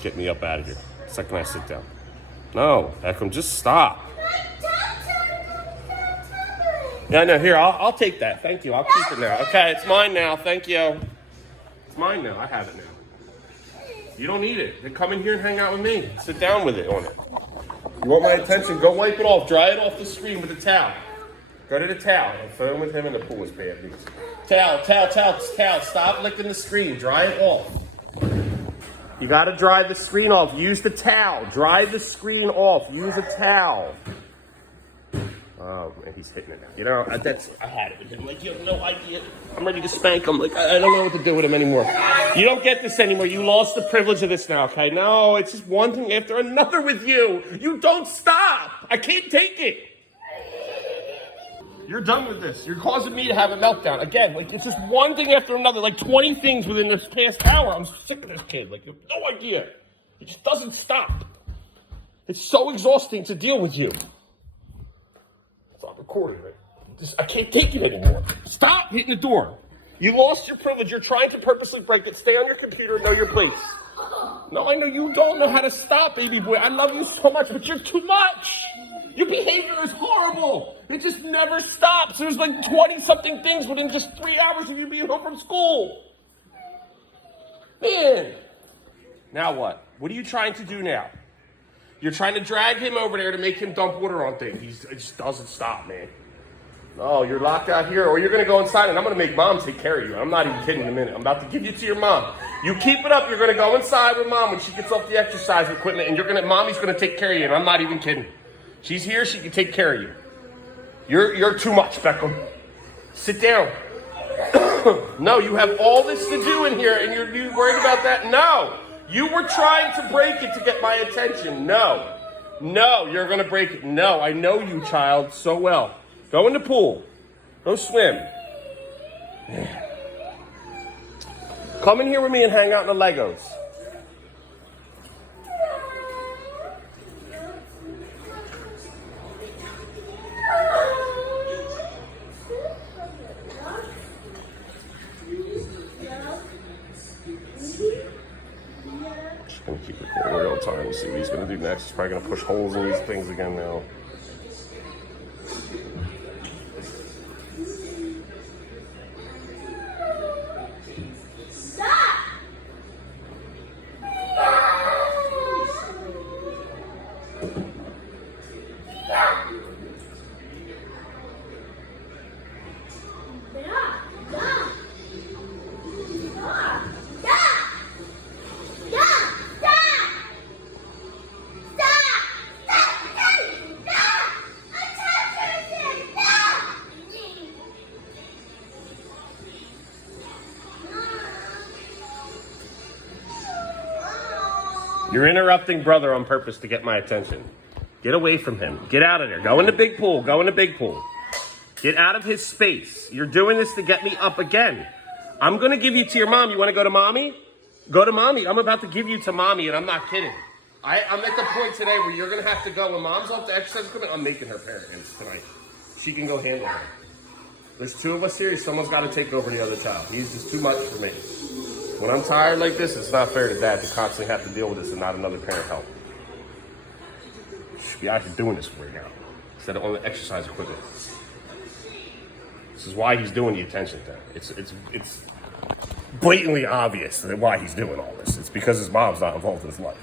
get me up out of here. Second I sit down. No, Beckham, just stop. Yeah, no, here, I'll take that. Thank you. I'll keep it now. Okay, it's mine now. Thank you. It's mine now. I have it now. You don't need it. Then come in here and hang out with me. Sit down with it on it. You want my attention? Go wipe it off. Dry it off the screen with a towel. Go to the towel. I'm filming with him in the pool is bad. Towel. Stop licking the screen. Dry it off. You got to dry the screen off. Use the towel. Dry the screen off. Use a towel. Oh, man, he's hitting it now. I had it with him. Like, you have no idea. I'm ready to spank him. Like, I don't know what to do with him anymore. You don't get this anymore. You lost the privilege of this now, okay? No, it's just one thing after another with you. You don't stop. I can't take it. You're done with this. You're causing me to have a meltdown. Again, like, it's just one thing after another. Like, 20 things within this past hour. I'm sick of this kid. Like, you have no idea. It just doesn't stop. It's so exhausting to deal with you. I'm recording it. I can't take it anymore. Stop hitting the door. You lost your privilege. You're trying to purposely break it. Stay on your computer and know your place. No, I know you don't know how to stop, baby boy. I love you so much, but you're too much. Your behavior is horrible. It just never stops. There's like 20-something things within just 3 hours of you being home from school. Man. Now what? What are you trying to do now? You're trying to drag him over there to make him dump water on things. It just doesn't stop, man. No, you're locked out here, or you're going to go inside, and I'm going to make Mom take care of you. I'm not even kidding in a minute. I'm about to give you to your mom. You keep it up. You're going to go inside with Mom when she gets off the exercise equipment, and Mommy's going to take care of you, and I'm not even kidding. She's here. She can take care of you. You're too much, Beckham. Sit down. No, you have all this to do in here, and you're worried about that? No. You were trying to break it to get my attention. No, you're going to break it. No, I know you, child, so well. Go in the pool. Go swim. Come in here with me and hang out in the Legos. Gonna keep recording real time. See what he's gonna do next. He's probably gonna push holes in these things again now. You're interrupting brother on purpose to get my attention. Get away from him. Get out of there. Go in the big pool. Go in the big pool. Get out of his space. You're doing this to get me up again. I'm going to give you to your mom. You want to go to Mommy? Go to Mommy. I'm about to give you to Mommy, and I'm not kidding. I'm at the point today where you're going to have to go. When Mom's off the exercise equipment, I'm making her parents tonight. She can go handle her. There's two of us here. Someone's got to take over the other child. He's just too much for me. When I'm tired like this, it's not fair to Dad to constantly have to deal with this and not another parent help. should be actually doing this right now instead of on the exercise equipment. This is why he's doing the attention thing. It's blatantly obvious that why he's doing all this. It's because his mom's not involved in his life.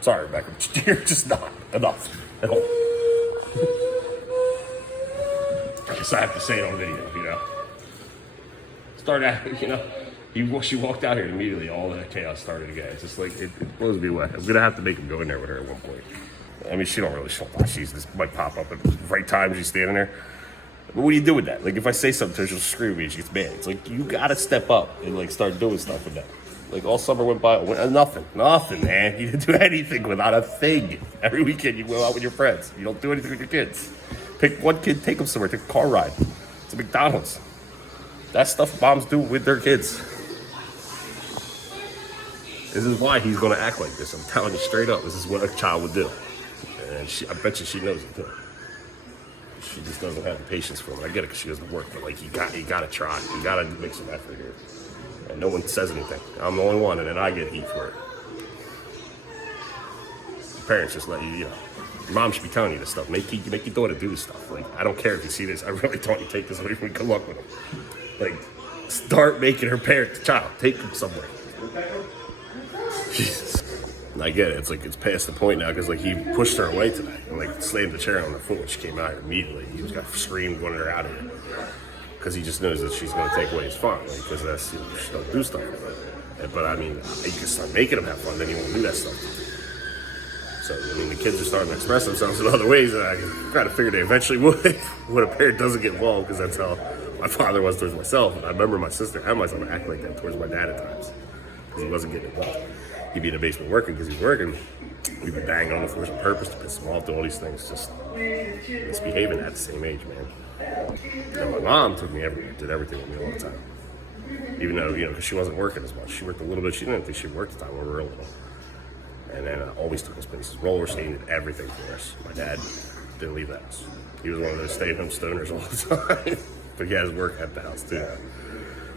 Sorry, Beckham, you're just not enough at all. I guess I have to say it on video, you know. She walked out here immediately. All that chaos started again. It's just like it blows me away. I'm gonna have to make him go in there with her at one point. I mean, she don't really show up. This might pop up at the right time. She's standing there. But what do you do with that? Like, if I say something to her, she'll scream at me and she gets mad. It's like, you gotta step up and, like, start doing stuff with that. Like, all summer went by, nothing, man. You didn't do anything without a thing. Every weekend you go out with your friends. You don't do anything with your kids. Pick one kid, take them somewhere, take a car ride to McDonald's. That's stuff moms do with their kids. This is why he's gonna act like this. I'm telling you straight up, this is what a child would do. And I bet you she knows it too. She just doesn't have the patience for him. I get it because she doesn't work, but like you gotta try. You gotta make some effort here. And no one says anything. I'm the only one, and then I get heat for it. Parents just let you know. Your mom should be telling you this stuff. Make your daughter do this stuff. Like, I don't care if you see this. I really don't want you to take this away from me. Good luck with him. Like, start making her parent the child. Take him somewhere. Jesus. And I get it. It's like it's past the point now because like he pushed her away tonight and like slammed the chair on her foot when she came out here immediately. He just got screamed, wanted her out of here because he just knows that she's going to take away his fun because that's she don't do stuff like that. But I mean, you can start making him have fun, then he won't do that stuff. So I mean, the kids are starting to express themselves in other ways, and I kind of figured they eventually would when a parent doesn't get involved because that's how my father was towards myself. And I remember my sister and my son act like that towards my dad at times because he wasn't getting involved. He'd be in the basement working because he's working. We'd be banging on the floor on purpose to piss him off, do all these things, just misbehaving at the same age, man. And my mom took me everywhere, did everything with me all the time. Even though, because she wasn't working as much. She worked a little bit. She didn't think she worked the time when we were little. And then always took us places. Roller skating, did everything for us. My dad didn't leave the house. He was one of those stay-at-home stoners all the time. But he has work at the house, too.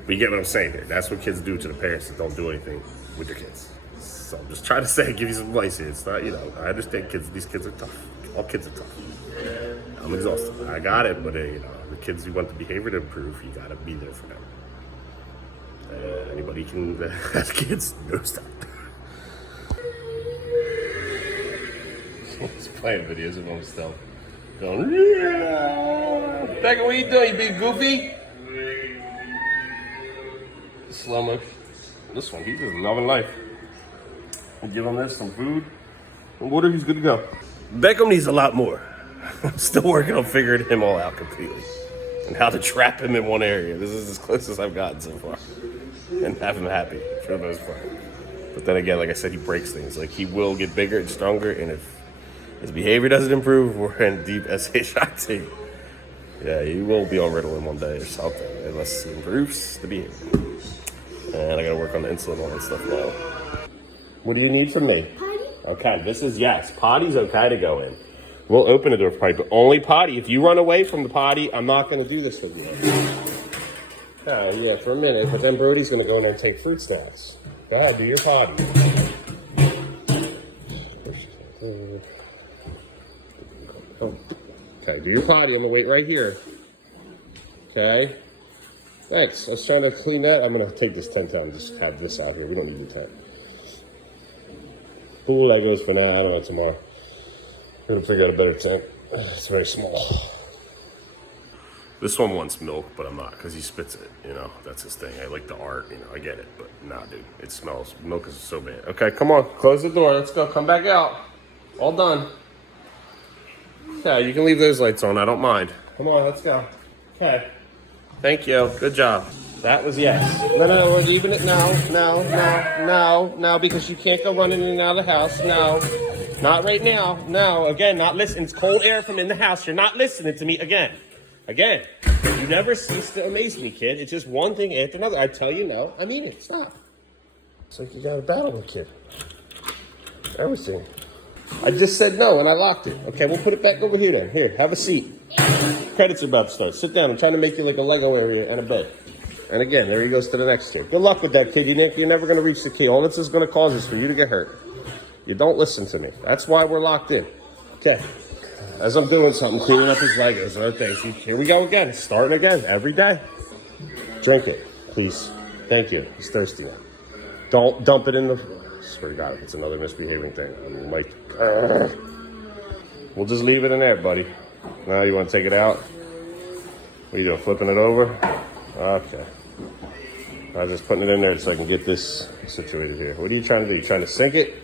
But you get what I'm saying here. That's what kids do to the parents that don't do anything with their kids. So I'm just trying to give you some advice here. It's not, I understand these kids are tough. All kids are tough. I'm exhausted. I got it, but the kids who want the behavior to improve, you gotta be there for them. Anybody that has kids knows that. He's playing videos of himself. Going, yeah. Beckham, what are you doing, you big goofy? Slow motion. This one, he's just loving life. We'll give him this, some food, and water, he's good to go. Beckham needs a lot more. I'm still working on figuring him all out completely. And how to trap him in one area. This is as close as I've gotten so far. And have him happy for the most part. But then again, like I said, he breaks things. Like, he will get bigger and stronger, and if his behavior doesn't improve, we're in deep SHIT. Yeah, he will be on Ritalin one day or something, unless he improves the behavior. And I gotta work on the insulin and all that stuff now. What do you need from me? Potty? Okay, this is yes. Potty's okay to go in. We'll open the door for potty, but only potty. If you run away from the potty, I'm not going to do this with you. Oh, yeah, for a minute, but then Brody's going to go in there and take fruit snacks. Go ahead, do your potty. Okay, do your potty. I'm going to wait right here. Okay? Thanks. I was trying to clean that. I'm going to take this tent out and just have this out here. We don't need the tent. Pool Legos for now. I don't know, tomorrow. We're going to figure out a better tent. It's very small. This one wants milk, but I'm not, because he spits it, That's his thing. I like the art, I get it. But nah, dude, it smells. Milk is so bad. Okay, come on. Close the door. Let's go. Come back out. All done. Yeah, you can leave those lights on. I don't mind. Come on, let's go. Okay. Thank you. Good job. That was yes. No, we're leaving it now. No, because you can't go running in and out of the house. No, not right now. No, again, not listening. It's cold air from in the house. You're not listening to me again. You never cease to amaze me, kid. It's just one thing after another. I tell you no, I mean it. Stop. It's like you got a battle with kid. Everything. I just said no and I locked it. Okay, we'll put it back over here then. Here, have a seat. Credits are about to start. Sit down. I'm trying to make you like a Lego area and a bed. And again, there he goes to the next chair. Good luck with that, kid. You're never going to reach the key. All this is going to cause is for you to get hurt. You don't listen to me. That's why we're locked in. Okay. As I'm doing something, cleaning up his Legos and other things. Here we go again. Starting again every day. Drink it, please. Thank you. He's thirsty now. Don't dump it in the... I swear to God, if it's another misbehaving thing, I'm like... We'll just leave it in there, buddy. Now you want to take it out? What are you doing, flipping it over? Okay. I was just putting it in there so I can get this situated here. What are you trying to do? You trying to sink it?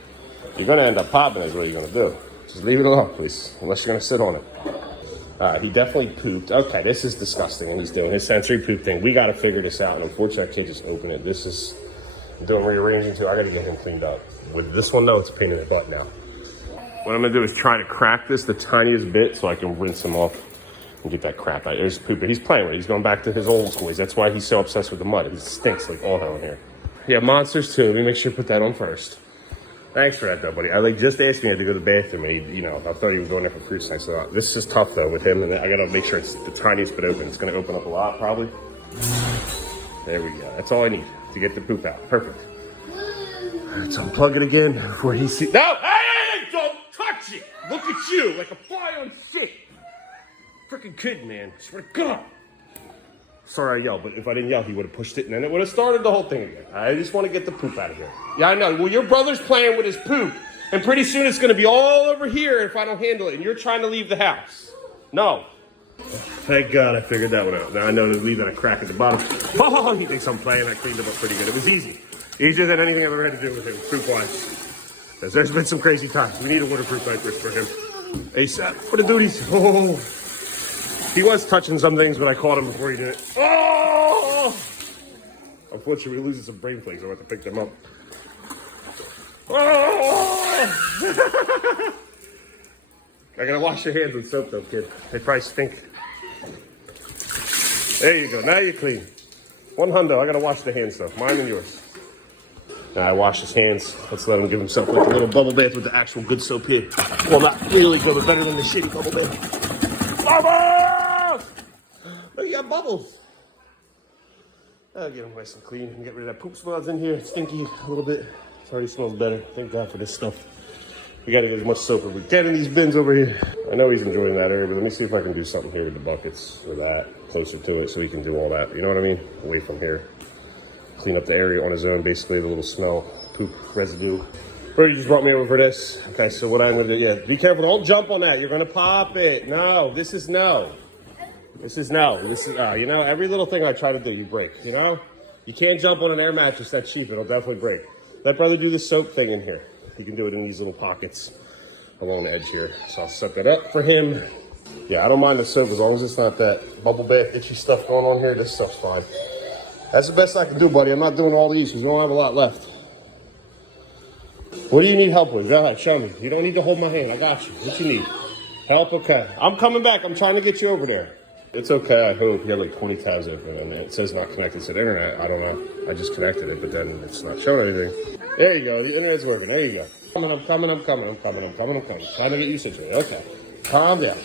You're going to end up popping is what you're going to do. Just leave it alone, please, unless you're going to sit on it. All right, he definitely pooped. Okay, this is disgusting, and he's doing his sensory poop thing. We got to figure this out, and unfortunately, I can't just open it. This is... I'm doing rearranging, too. I got to get him cleaned up. With this one, though, it's a pain in the butt now. What I'm going to do is try to crack this the tiniest bit so I can rinse him off and get that crap out. There's poop. He's playing with it. He's going back to his old toys. That's why he's so obsessed with the mud. It stinks like all hell in here. Yeah, monsters, too. Let me make sure to put that on first. Thanks for that, though, buddy. I just asked me to go to the bathroom, and he, I thought he was going there for fruit snacks. So this is tough, though, with him, and I got to make sure it's the tiniest bit open. It's going to open up a lot, probably. There we go. That's all I need to get the poop out. Perfect. Let's unplug it again before he sees... No! Hey, don't touch it! Look at you, like a fly on shit. Freaking kid, man. I swear to God. Sorry I yelled, but if I didn't yell, he would have pushed it, and then it would have started the whole thing again. I just want to get the poop out of here. Yeah, I know. Well, your brother's playing with his poop, and pretty soon it's going to be all over here if I don't handle it, and you're trying to leave the house. No. Thank God I figured that one out. Now I know to leave that a crack at the bottom. Oh, he thinks I'm playing. I cleaned him up pretty good. It was easy. Easier than anything I've ever had to do with him, poop-wise. Because there's been some crazy times. We need a waterproof diapers for him. ASAP for the duties. Oh. He was touching some things, but I caught him before he did it. Oh! Unfortunately, we're losing some brain flakes. I'll have to pick them up. Oh! I gotta wash your hands with soap, though, kid. They probably stink. There you go. Now you're clean. $100. I gotta wash the hands, though. Mine and yours. Now I wash his hands. Let's let him give himself like a little bubble bath with the actual good soap here. Well, not really good, but better than the shitty bubble bath. Bubbles! Look, you got bubbles. I'll get him nice and clean and get rid of that poop smell that's in here. It's stinky a little bit. It already smells better. Thank God for this stuff. We got to get as much soap as we can in these bins over here. I know he's enjoying that area, but let me see if I can do something here to the buckets or that, closer to it, so he can do all that. You know what I mean? Away from here. Clean up the area on his own, basically, the little smell, poop residue. Brody just brought me over for this. Okay, so what I'm going to do, yeah, be careful. Don't jump on that. You're going to pop it. No, this is no. This is no. This is, every little thing I try to do, you break, You can't jump on an air mattress that cheap. It'll definitely break. Let brother do the soap thing in here. He can do it in these little pockets along the edge here. So I'll set that up for him. Yeah, I don't mind the soap as long as it's not that bubble bath itchy stuff going on here. This stuff's fine. That's the best I can do, buddy. I'm not doing all these because we don't have a lot left. What do you need help with? Go ahead, show me. You don't need to hold my hand. I got you. What you need? Help? Okay. I'm coming back. I'm trying to get you over there. It's okay, I hope. You have like 20 tabs open and it says not connected to the internet. I don't know. I just connected it, but then it's not showing anything. There you go. The internet's working. There you go. I'm coming. Trying to get you situated. Okay. Calm down.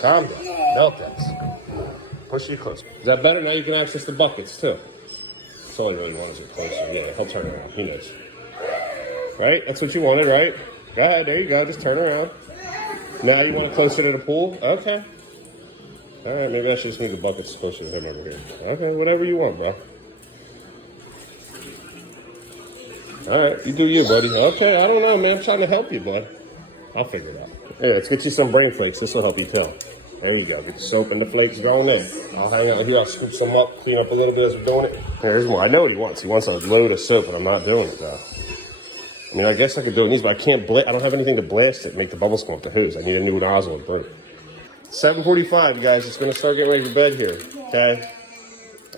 Milk that. Push you close. Is that better? Now you can access the buckets too. That's all you really want is it closer. Yeah, he'll turn around. He knows. Right? That's what you wanted, right? Go ahead. There you go. Just turn around. Now you want it closer to the pool? Okay. All right, maybe I should just need the buckets closer to him over here. Okay, whatever you want, bro. All right, you do you, buddy. Okay, I don't know, man. I'm trying to help you, bud. I'll figure it out. Hey, let's get you some brain flakes. This will help you tell. There you go. Get the soap and the flakes going in. I'll hang out here. I'll scoop some up, clean up a little bit as we're doing it. Here's more. I know what he wants. He wants a load of soap, but I'm not doing it, though. I mean, I guess I could do it in these, but I can't I don't have anything to blast it and make the bubbles come up the hose. I need a new nozzle and burn it. 7:45, guys. It's going to start getting ready for bed here, okay?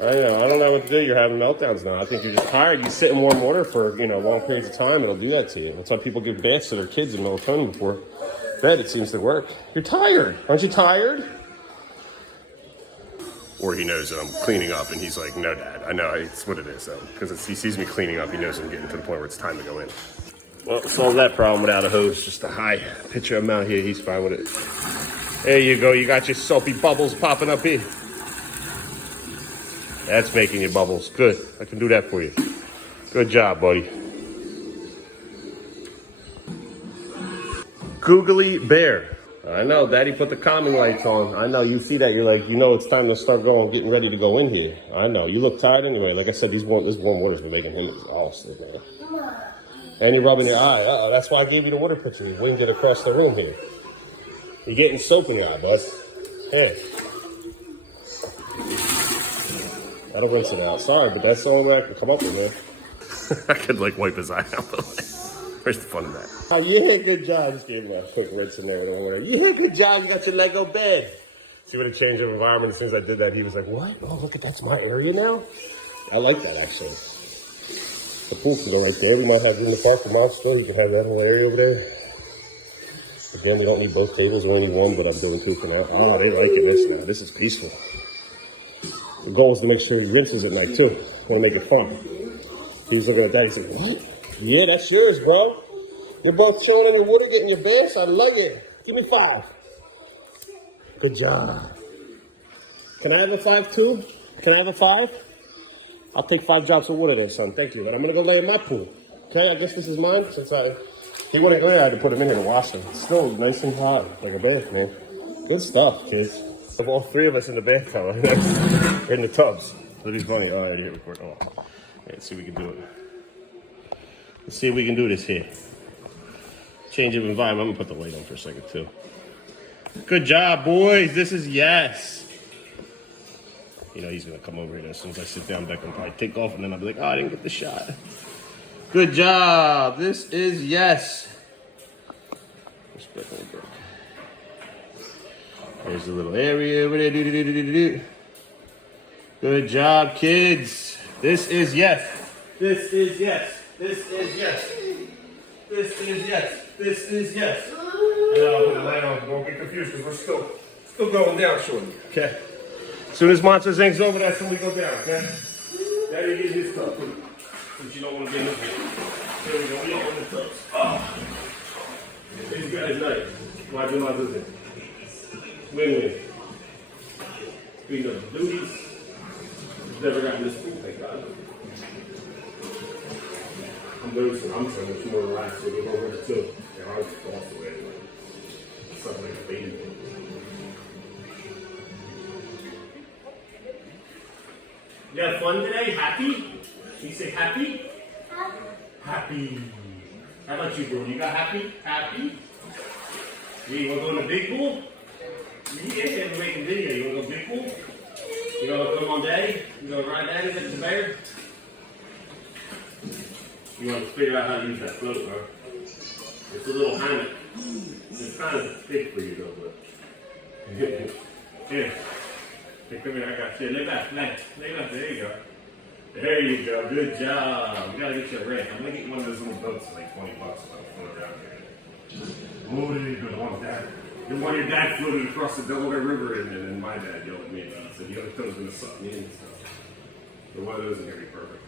I don't know what to do. You're having meltdowns now. I think you're just tired. You sit in warm water for, long periods of time. It'll do that to you. That's why people give baths to their kids in melatonin before bed. It seems to work. You're tired. Aren't you tired? Or he knows that I'm cleaning up, and he's like, no, Dad. I know. It's what it is, though. Because he sees me cleaning up. He knows I'm getting to the point where it's time to go in. Well, solve that problem without a hose. Just a high pitcher amount here. He's fine with it. There you go. You got your soapy bubbles popping up here. That's making your bubbles. Good. I can do that for you. Good job, buddy. Googly bear. I know, Daddy put the calming lights on. I know, you see that, you're like, you know it's time to start getting ready to go in here. I know, you look tired anyway. Like I said, this warm water's been making him exhausted, man. And you're rubbing your eye. Uh-oh, that's why I gave you the water picture. You wouldn't get across the room here. You're getting soap in the eye, bud. Here. That'll rinse it out. Sorry, but that's all that I can come up with, man. I could, like, wipe his eye out. Where's the fun of that? Oh, yeah, good job. Just gave him a quick rinse in there. Yeah, good job. You got your Lego bed. See what a change of environment. As soon as I did that, he was like, what? Oh, look at that's my area now? I like that, actually. The pool can go right there. We might have in the park for Monster. You can have that whole area over there. Again, we don't need both tables, we only need one, but I'm doing two for now. Oh, they liking this now. This is peaceful. The goal is to make sure he rinses at night, too. I want to make it fun. He's looking at that. He's like, what? Yeah, that's yours, bro. You're both chilling in your water, getting your baths. I love it. Give me 5. Good job. Can I have a 5, too? Can I have a 5? I'll take 5 drops of water there, son. Thank you. But I'm going to go lay in my pool. Okay, I guess this is mine since he wouldn't go there. I had to put him in here to wash him. It's still nice and hot, like a bath, man. Good stuff, kids. Of all 3 of us in the bathtub, in the tubs. That'd be funny. All right, here we go. Oh. Let's see if we can do it. Let's see if we can do this here. Change of environment. I'm gonna put the light on for a second too. Good job, boys. This is yes. You know he's gonna come over here as soon as I sit down. Beckham probably take off, and then I'll be like, oh, I didn't get the shot. Good job. This is yes. There's a little area over there. Good job, kids. This is yes. This is yes. This is yes. This is yes. This is yes. And I'll put the light on. Don't get confused because we're still going down shortly. Okay. As soon as Monster Zing's over, that's when we go down. Okay. Daddy get his stuff. Since you don't want to be in the pool. Here we go. We don't want the tubs. Oh. These guys nice. Why do not do this? Win-win. Speaking of duties, never gotten this food, thank God. I'm losing. I'm trying to more relaxed with it over there too. Yeah, I was also away. Something like a baby. You had fun today? Happy? Can you say happy? Happy. How about you, bro? You got happy? Happy? Yeah, you want to go in the big pool? Yeah, we're making video. You want to go big pool? You going to come on Daddy? You going to ride Daddy with the bear? You want to figure out how to use that float, bro? It's a little hammock. It's kind of thick for you, though, but. Here. Hey, come here. I got you. Lay back. Lay back. There you go. There you go. Good job. You got to get your rent. I'm going to get one of those little boats for like $20 if I float around here. Oh, there you go. One of your dad floated across the Delaware River, and my dad yelled at me about it. Said, the other was going to suck me in. So the one of those is going to be perfect.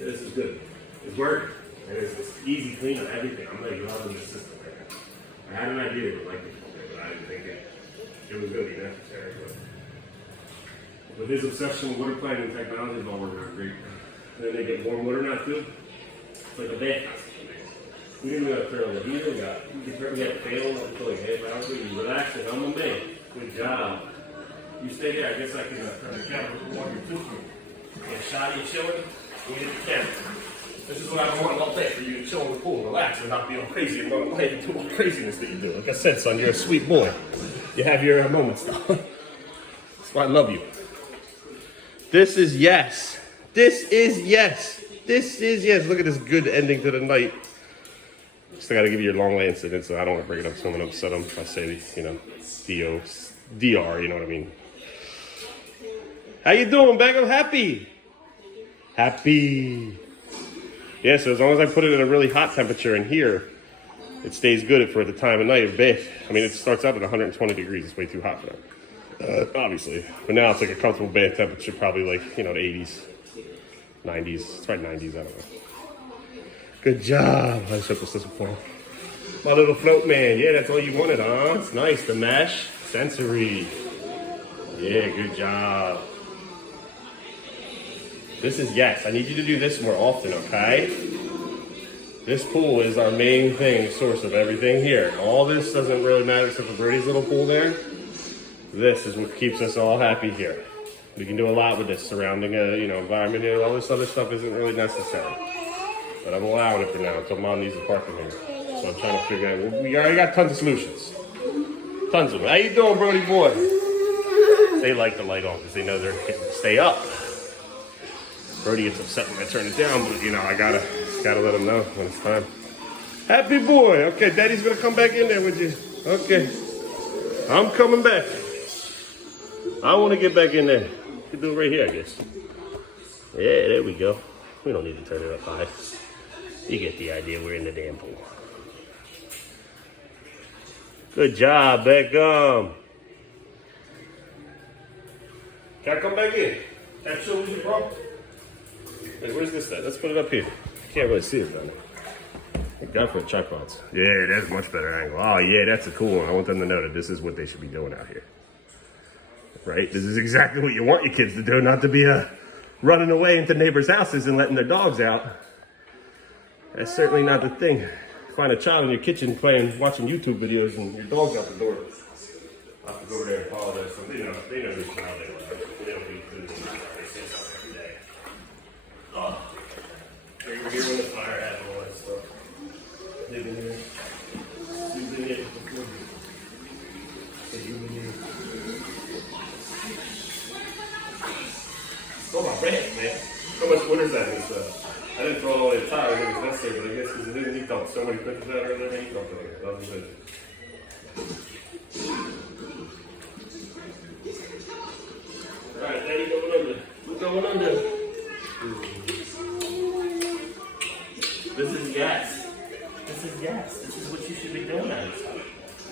Yeah, this is good. It's work, and it's easy clean on everything. I'm like, love in the system right now. I had an idea it would like it, but I didn't think it was going to be necessary. But with his obsession with water planning and technology, it's all working out great. And then they get warm water now too. It's like a bath. We didn't even turn on the heater. We got the fan on until like half hour. You relax and I'm a man. Good job. You stay there. I guess I can turn the camera on your tooth. Get shot, you chilling. You get the camera. This is what I've been wanting all day for you to chill in the pool, relax, and not be all crazy and run away and do all craziness that you do. Like I said, son, you're a sweet boy. You have your moments, though. That's why I love you. This is yes. This is yes. This is yes. Look at this good ending to the night. Still got to give you your long way incident, so I don't want to bring it up to him and upset him. I say, DR, you know what I mean? How you doing, Beckham? Happy? Happy. Yeah, so as long as I put it at a really hot temperature in here, it stays good for the time of night of bath. I mean, it starts out at 120 degrees. It's way too hot for that, obviously. But now it's like a comfortable bath temperature, probably like, the 80s, 90s. It's probably 90s, I don't know. Good job. I just hope this doesn't fall. My little float man. Yeah, that's all you wanted, huh? It's nice. The mesh. Sensory. Yeah, good job. This is yes. I need you to do this more often, okay? This pool is our main thing, source of everything here. All this doesn't really matter except for Brody's little pool there. This is what keeps us all happy here. We can do a lot with this surrounding environment here. All this other stuff isn't really necessary. But I'm allowing it for now until Mom needs a parking here. So I'm trying to figure out, we already got tons of solutions. Tons of them. How you doing, Brody boy? They like the light on because they know they're getting to stay up. Brody gets upset when I turn it down, but I gotta let him know when it's time. Happy boy. Okay, Daddy's gonna come back in there with you. Okay. I'm coming back. I want to get back in there. You can do it right here, I guess. Yeah, there we go. We don't need to turn it up high. You get the idea. We're in the damn pool. Good job, Beckham. Can I come back in? Can I show you, bro? Hey, where's this at? Let's put it up here. Can't really see it, though. Thank God for the tripods. Yeah, that's a much better angle. Oh, yeah, that's a cool one. I want them to know that this is what they should be doing out here. Right? This is exactly what you want your kids to do, not to be running away into neighbors' houses and letting their dogs out. That's certainly not the thing. Find a child in your kitchen watching YouTube videos and your dog's out the door. I have to go over there and apologize. So they know this child they are. They don't do food. They say something every day. Oh. They were here when the fire happened, all that stuff. They've been here. You've been here before. You've been here. Oh, my ranch, man. How much wood is that in stuff? I didn't throw all the tires in the necessary, but I guess because it didn't eat up so many pictures out of there, he dumped it. That was it. Alright, Daddy going under. We're going under. This is gas. This is gas. This is what you should be doing at this time.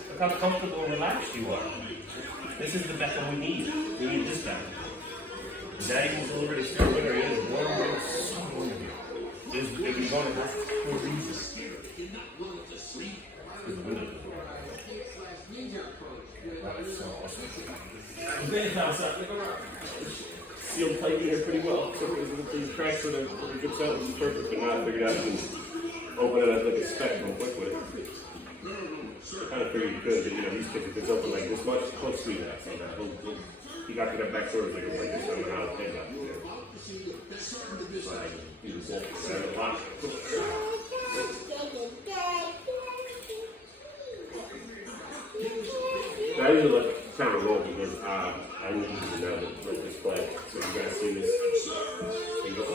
Look how comfortable and relaxed you are. This is the Beckham we need. We need this Beckham. Daddy was over to steer winter. It is warm. It's so warm here. If you're going to have for reasons. That's so awesome. Sealed tight here pretty well. So these cracks with a good sound is perfect, but now I figured out you can open it up like a spec real quick with it. I kind of figured you could, but these kids, if it's open like this much, close to that. So that he got to that back door like this, so I'm out of head up there. He was a lot. I usually like kind of roll because I need to know that this play. So you guys see this, you go, oh,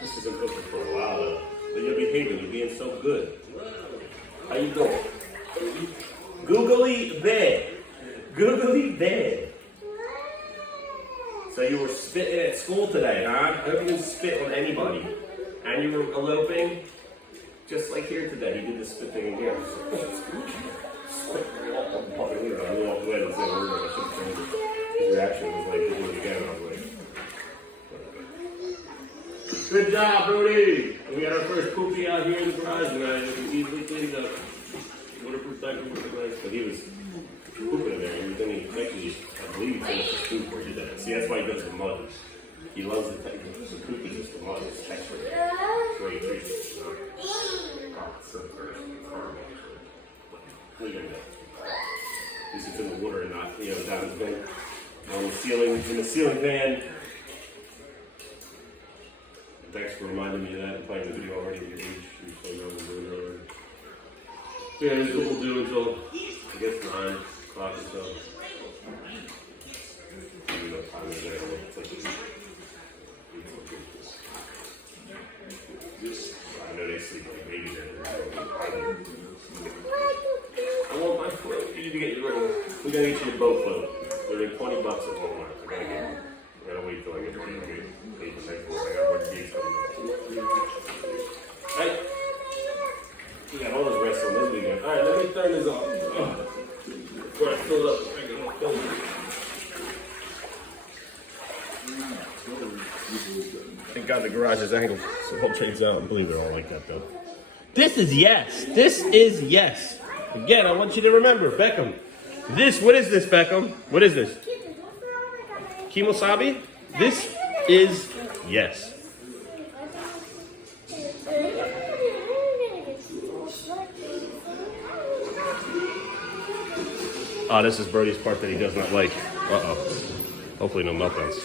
this has been cooking for a while though. But you're behaving, you're being so good. How you doing? Googly bed. Googly bed. So you were spitting at school today, huh? I didn't spit on anybody. And you were eloping, just like here today. He did the spit thing in here. Spit. I walked away and said, his reaction was like, do it again. I was like, good job, Brody. We got our first poopy out here in the garage tonight. It was easily cleaned up. Waterproof diaper with the legs. But he was pooping in there. And then he actually, I believe, he finished his poop where he did that. See, that's why he does the mud. He loves the texture. The poop is just the mud. It's texture. Great treat. Oh, it's so fresh. Look at that. This is in the water and not, down his vent. On the ceiling, in the ceiling fan. Thanks for reminding me of that and playing the video already at your age. You're so young and doing it already. Yeah, this is what we'll do until, I guess, 9 o'clock or so. Maybe no time is there. I know they sleep like babies there. I want my float. You need to get your little, we gotta get you a boat float. They're $20 at Walmart. I gotta wait till I get one. I gotta work the gates on. Right? We got all this rest on this weekend. Alright, let me turn this off. Before I fill it up, I gotta fill it. Thank God the garage is angled, so it all checks out. I believe they're all like that, though. This is yes. This is yes. Again, I want you to remember, Beckham, What is this, Beckham? What is this? Kimosabi? This is, yes. Oh, this is Brody's part that he does not like. Uh-oh. Hopefully no meltdowns.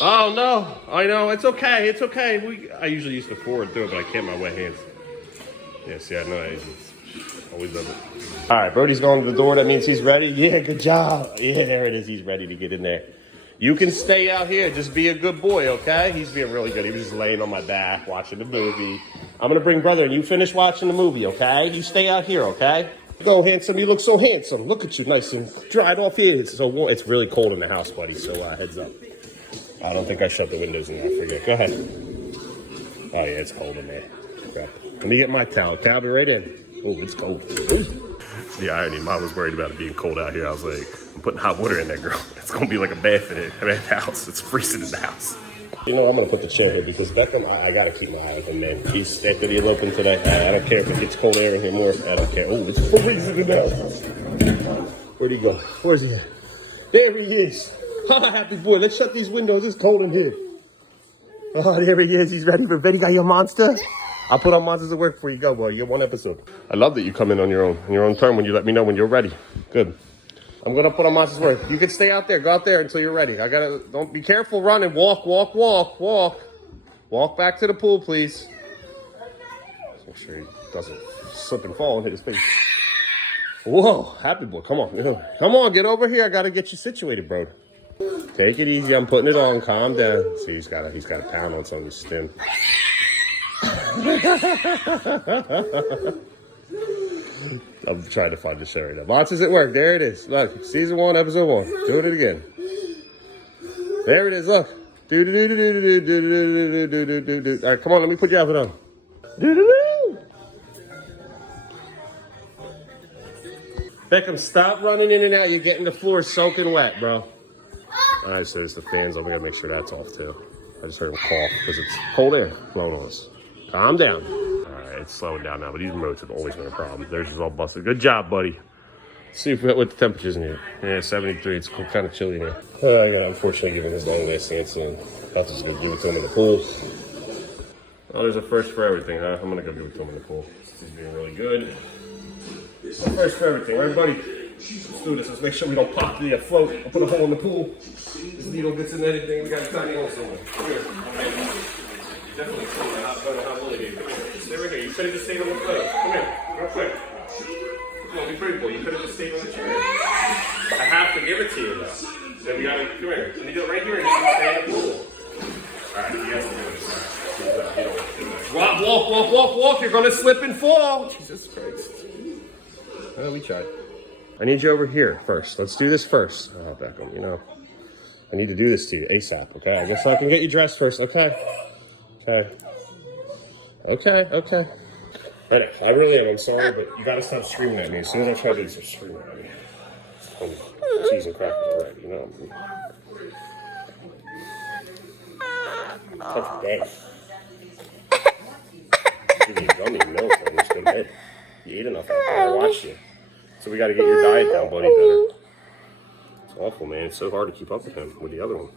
Oh, no. I know. It's okay. It's okay. I usually use the forward through it, but I can't my wet hands. Yeah, see, I know. I always does it. All right, Brody's going to the door. That means he's ready. Yeah, good job. Yeah, there it is. He's ready to get in there. You can stay out here. Just be a good boy, okay? He's being really good. He was just laying on my back watching the movie. I'm going to bring brother, and you finish watching the movie, okay? You stay out here, okay? Go, handsome. You look so handsome. Look at you, nice and dried off here. It's so warm. It's really cold in the house, buddy, so heads up. I don't think I shut the windows in there. I forget. Go ahead. Oh, yeah, it's cold in there. Okay. Let me get my towel. Towel me right in. Oh, it's cold. Ooh. The irony, Mom was worried about it being cold out here. I was like, I'm putting hot water in there, girl. It's going to be like a bath in a house. It's freezing in the house. You know, I'm going to put the chair here because Beckham, I got to keep my eye on him, man. He's after the elopement today. I don't care if it gets cold air in here more. I don't care. Oh, it's freezing in the house. Where'd he go? Where's he at? There he is. Happy boy. Let's shut these windows. It's cold in here. Oh, there he is. He's ready for bed. You got your monster? I'll put on Monsters at Work for you. Go, boy. You get one episode. I love that you come in on your own turn when you let me know when you're ready. Good. I'm going to put on Monsters at Work. You can stay out there. Go out there until you're ready. Don't be careful running. Walk. Walk back to the pool, please. Make sure he doesn't slip and fall and hit his face. Whoa, happy boy. Come on. Come on, get over here. I got to get you situated, bro. Take it easy. I'm putting it on. Calm down. See, he's got a pound on some of his stem. I'm trying to find the show right now. Monsters at Work. There it is. Look, season 1, episode 1. Doing it again. There it is. Look. All right, come on. Let me put your outfit on. Beckham, stop running in and out. You're getting the floor soaking wet, bro. All right, so there's the fans. I'm gonna make sure that's off too. I just heard him cough because it's cold air blowing on us. Calm down. All right, it's slowing down now, but these remotes have always been a problem. Theirs is all busted. Good job, buddy. Let's see what the temperature's in here. Yeah, 73. It's kind of chilly in here. I gotta unfortunately give him his long last dance soon. That's just gonna give it to him in the pool. Oh, there's a first for everything, huh? I'm gonna go give it to him in the pool. This is being really good. First for everything, right, buddy? Let's do this. Let's make sure we don't pop the float. I'll put a hole in the pool. This needle gets in anything. We got a tiny hole somewhere. Come here. Definitely somewhere. How will it be? Stay right here. You could have just stayed on the float. Come here, real quick. Come on, be pretty boy. You could have just stayed on the chair. I have to give it to you, though. So we gotta, come here. Let me do it right here and you can stay in the pool. Alright, yes, walk. You're gonna slip and fall. Jesus Christ. Oh, we tried. I need you over here first. Let's do this first. Oh, Beckham, you know. I need to do this to you ASAP, okay? I guess I can get you dressed first, okay? Okay. Headache. I really am. I'm sorry, but you gotta stop screaming at me. As soon as I try to do this, you're screaming at me. Cheese and crackers already, you know. Tough day. Give you a gummy milk and just go to bed. You ate enough. I watched you. So we got to get your diet down, buddy, better. It's awful, man. It's so hard to keep up with him, with the other one.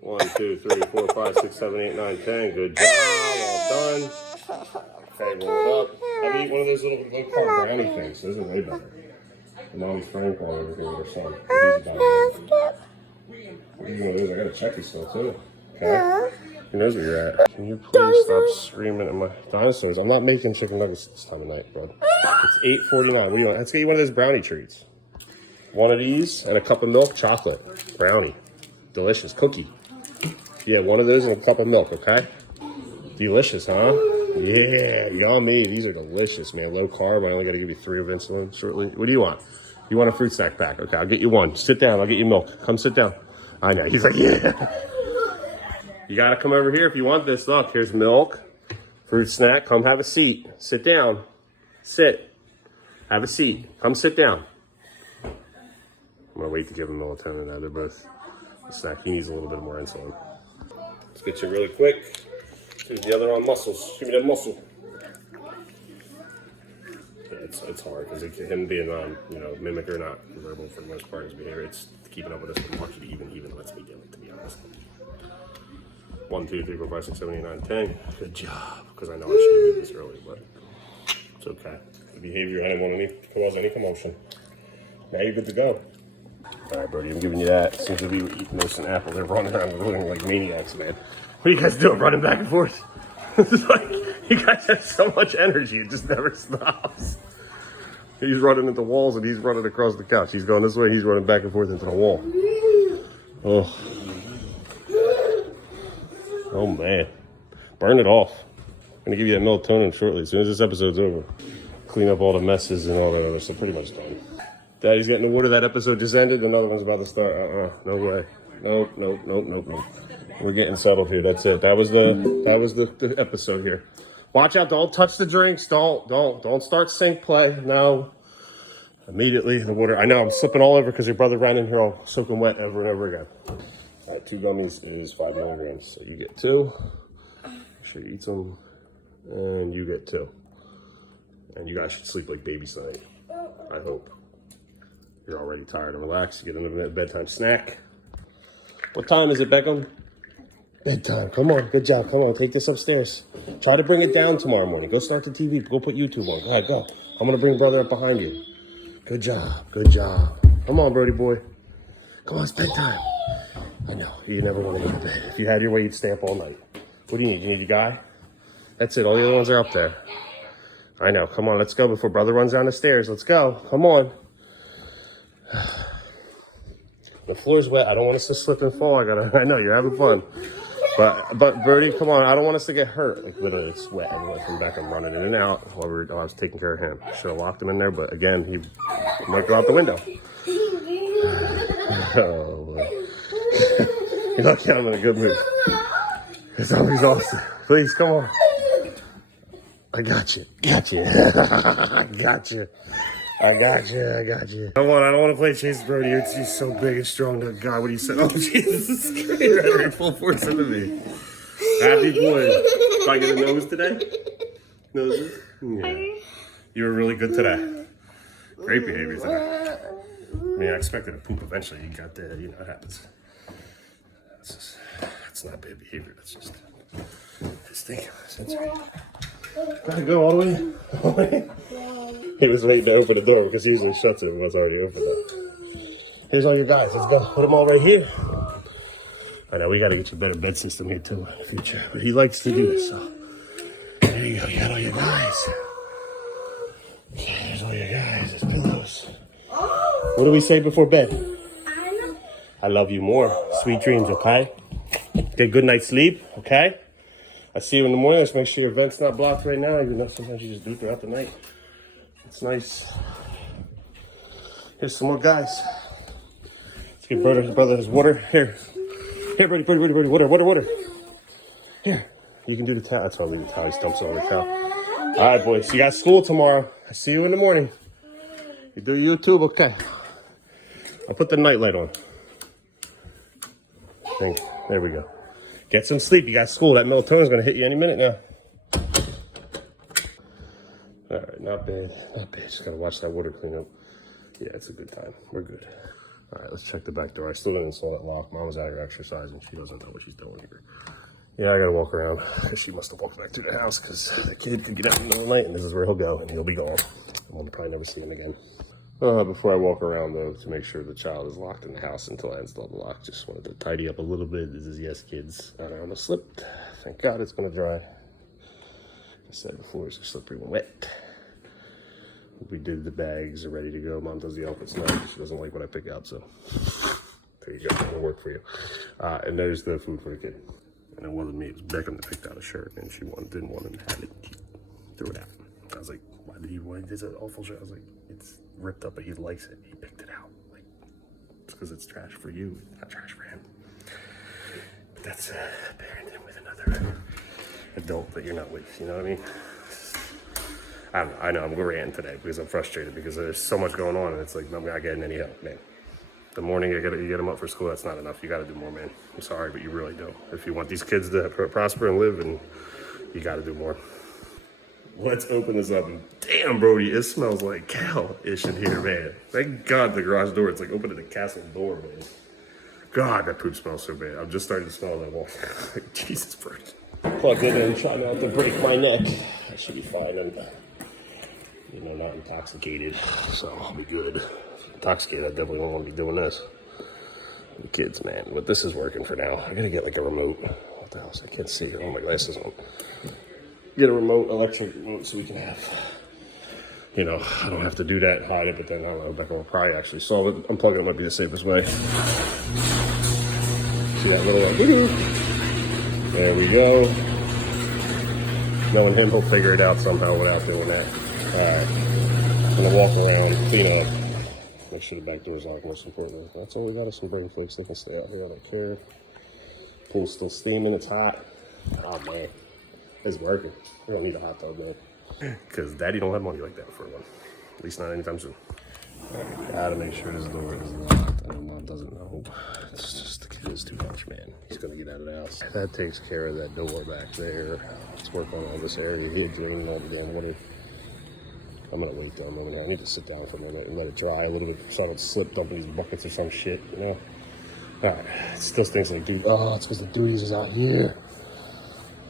1, 2, 3, 4, 5, 6, 7, 8, 9, 10. Good job. All done. Okay, roll it up. I'm eat one of those little low-carb brownie things. Those are way better. And mommy's praying for everything with her son. What are you one of those? I got to check you still, too. Okay? Who knows where you're at? Can you please stop screaming at my dinosaurs? I'm not making chicken nuggets this time of night, bro. It's 8:49. What do you want? Let's get you one of those brownie treats. One of these and a cup of milk, chocolate. Brownie. Delicious. Cookie. Yeah, one of those and a cup of milk, okay? Delicious, huh? Yeah, yummy. These are delicious, man. Low carb. I only got to give you 3 of insulin shortly. What do you want? You want a fruit snack pack? Okay, I'll get you one. Sit down. I'll get you milk. Come sit down. I know. He's like, yeah. You got to come over here if you want this. Look, here's milk, fruit snack. Come have a seat. Sit down. Sit. Have a seat. Come sit down. I'm going to wait to give him melatonin. Now they're both a snack. He needs a little bit more insulin. Let's get you really quick. Dude, the other arm muscles. Give me that muscle. Yeah, it's hard because him being mimic or not verbal for the most part his behavior. It's keeping up with us. I'm lucky to even lets me do it, to be honest. 1, 2, 3, 4, 5, 6, 7, 8, 9, 10. Good job. Because I know I should have did this early, but it's okay. The behavior, I didn't want to cause any commotion. Now you're good to go. All right, Brody, I'm giving you that. Seems to be eating this and apple. They're running around running like maniacs, man. What are you guys doing? Running back and forth? It's like you guys have so much energy, it just never stops. He's running into walls and he's running across the couch. He's going this way, he's running back and forth into the wall. Oh. Oh man. Burn it off. I'm gonna give you that melatonin shortly. As soon as this episode's over. Clean up all the messes and all that other stuff. Pretty much done. Daddy's getting the water. That episode just ended. Another one's about to start. No way. Nope. We're getting settled here. That's it. That was the episode here. Watch out! Don't touch the drinks. Don't start sink play. No. Immediately the water. I know I'm slipping all over because your brother ran in here all soaking wet over and over again. All right, 2 gummies is 5 milligrams. So you get 2. Make sure you eat some, and you get 2. And you guys should sleep like babies tonight. I hope. You're already tired and relaxed. You get another bedtime snack. What time is it, Beckham? Bedtime. Come on. Good job. Come on. Take this upstairs. Try to bring it down tomorrow morning. Go start the TV. Go put YouTube on. Go ahead, go. I'm going to bring brother up behind you. Good job. Good job. Come on, Brody boy. Come on, it's bedtime. I know. You never want to go to bed. If you had your way, you'd stay up all night. What do you need? You need a guy? That's it. All the other ones are up there. I know. Come on. Let's go before brother runs down the stairs. Let's go. Come on. The floor's wet. I don't want us to slip and fall. I know you're having fun. But Brody, come on. I don't want us to get hurt. Like literally it's wet everywhere from back. I'm running in and out while I was taking care of him. Should have locked him in there, but again, he might go out the window. Oh boy. You're lucky I'm in a good mood. It's always awesome. Please, come on. I got you. Got you. I got you. I got you. Come on, I don't want to play Chase Brody. He's so big and strong. That guy, what he said. Oh, Jesus. He's right there full force into me. Happy boy. Did I get a nose today? Noses? Yeah. You were really good today. Great behavior today. I mean, I expected to poop eventually. You got the, it happens. That's not bad behavior. That's just thinking. That's right. Gotta go all the way. He was waiting to open the door because he usually shuts it if it was already open. Here's all your guys. Let's go. Put them all right here. I know we gotta get you a better bed system here too in the future. But he likes to do this, so there you go. You got all your guys. There's all your guys. There's pillows. What do we say before bed? I love you more. Sweet dreams, okay? Get a good night's sleep, okay? I see you in the morning. Let's make sure your vent's not blocked right now, even though sometimes you just do throughout the night. It's nice. Here's some more guys. Let's give brother his water. Here, Brody, water. Here, you can do the towel. That's probably the towel. He stumps over the towel. All right, boys. You got school tomorrow. I see you in the morning. You do YouTube, okay? I'll put the nightlight on. There we go. Get some sleep. You got school. That melatonin is going to hit you any minute now. All right, not bad. Just got to watch that water clean up. Yeah, it's a good time. We're good. All right, let's check the back door. I still didn't install that lock. Mom was out here exercising. She doesn't know what she's doing here. Yeah, I got to walk around. She must have walked back through the house because the kid could get out in the middle of the night, and this is where he'll go, and he'll be gone. We'll probably never see him again. Before I walk around, though, to make sure the child is locked in the house until I install the lock, just wanted to tidy up a little bit. This is Yes Kids. I almost slipped. Thank God it's going to dry. Like I said before, it's slippery when wet. We did the bags, are ready to go. Mom does the outfits now. She doesn't like what I pick out, so there you go. It'll work for you. And there's the food for the kid. And it wasn't me. It was Beckham that picked out a shirt, and she didn't want him to have it. He threw it out. I was like, why is it awful shirt? I was like, it's ripped up, but he likes it. He picked it out. Like, it's because it's trash for you, not trash for him. But that's parenting with another adult that you're not with. You know what I mean? I don't know. I know I'm ranting today because I'm frustrated because there's so much going on, and it's like I'm not getting any help, man. The morning you get them up for school, that's not enough. You got to do more, man. I'm sorry, but you really do. If you want these kids to prosper and live, and you got to do more. Let's open this up. And damn, Brody, it smells like cow-ish in here, man. Thank God the garage door, it's like opening the castle door, man. God, that poop smells so bad. I'm just starting to smell that wall. Like, Jesus, Brody. Plugged in and trying not to break my neck. I should be fine and, not intoxicated. So I'll be good. Intoxicated, I definitely don't want to be doing this. The kids, man. But this is working for now. I gotta get like a remote. What the hell? I can't see. Oh, my glasses on. Get a remote, electric remote, so we can have, I don't have to do that, hide it, but then I don't know, Beckham will probably actually solve it. Unplugging it might be the safest way. See that little like, there we go. Knowing him, he'll figure it out somehow without doing that. Alright. I'm gonna walk around, clean up. Make sure the back door is locked, most importantly. That's all we got is some Brody flakes. They can stay out here, I don't care. Pool's still steaming, it's hot. Oh man. It's working. We don't need a hot tub, man. Because Daddy don't have money like that for one. At least not anytime soon. Alright, gotta make sure this door is locked. I know Mom doesn't know. It's just the kid is too much, man. He's gonna get out of the house. That takes care of that door back there. Let's work on all this area here, draining all the damn water. I'm gonna wait there a moment. I need to sit down for a minute and let it dry a little bit so I don't slip dumping these buckets or some shit, Alright, it still stinks like dude. Oh, it's because the duties is out here.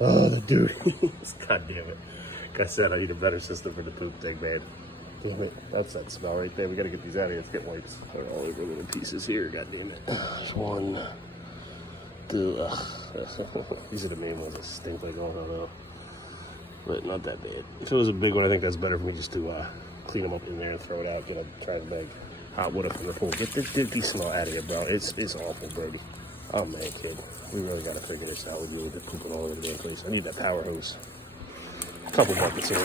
Oh, the duties. God damn it. Like I said, I need a better system for the poop thing, man. Damn it. That's that smell right there. We gotta get these out of here. Let's get wipes. They're all over little pieces here. God damn it. There's one, two. These are the main ones that stink like, oh no. But not that bad. If it was a big one, I think that's better for me just to clean them up in there and throw it out. Get a trash bag. Hot water from the pool. Get this dirty smell out of here, bro. It's awful, Brody. Oh man, kid. We really gotta figure this out. We really been pooping all over the damn place. I need that power hose. A couple buckets here.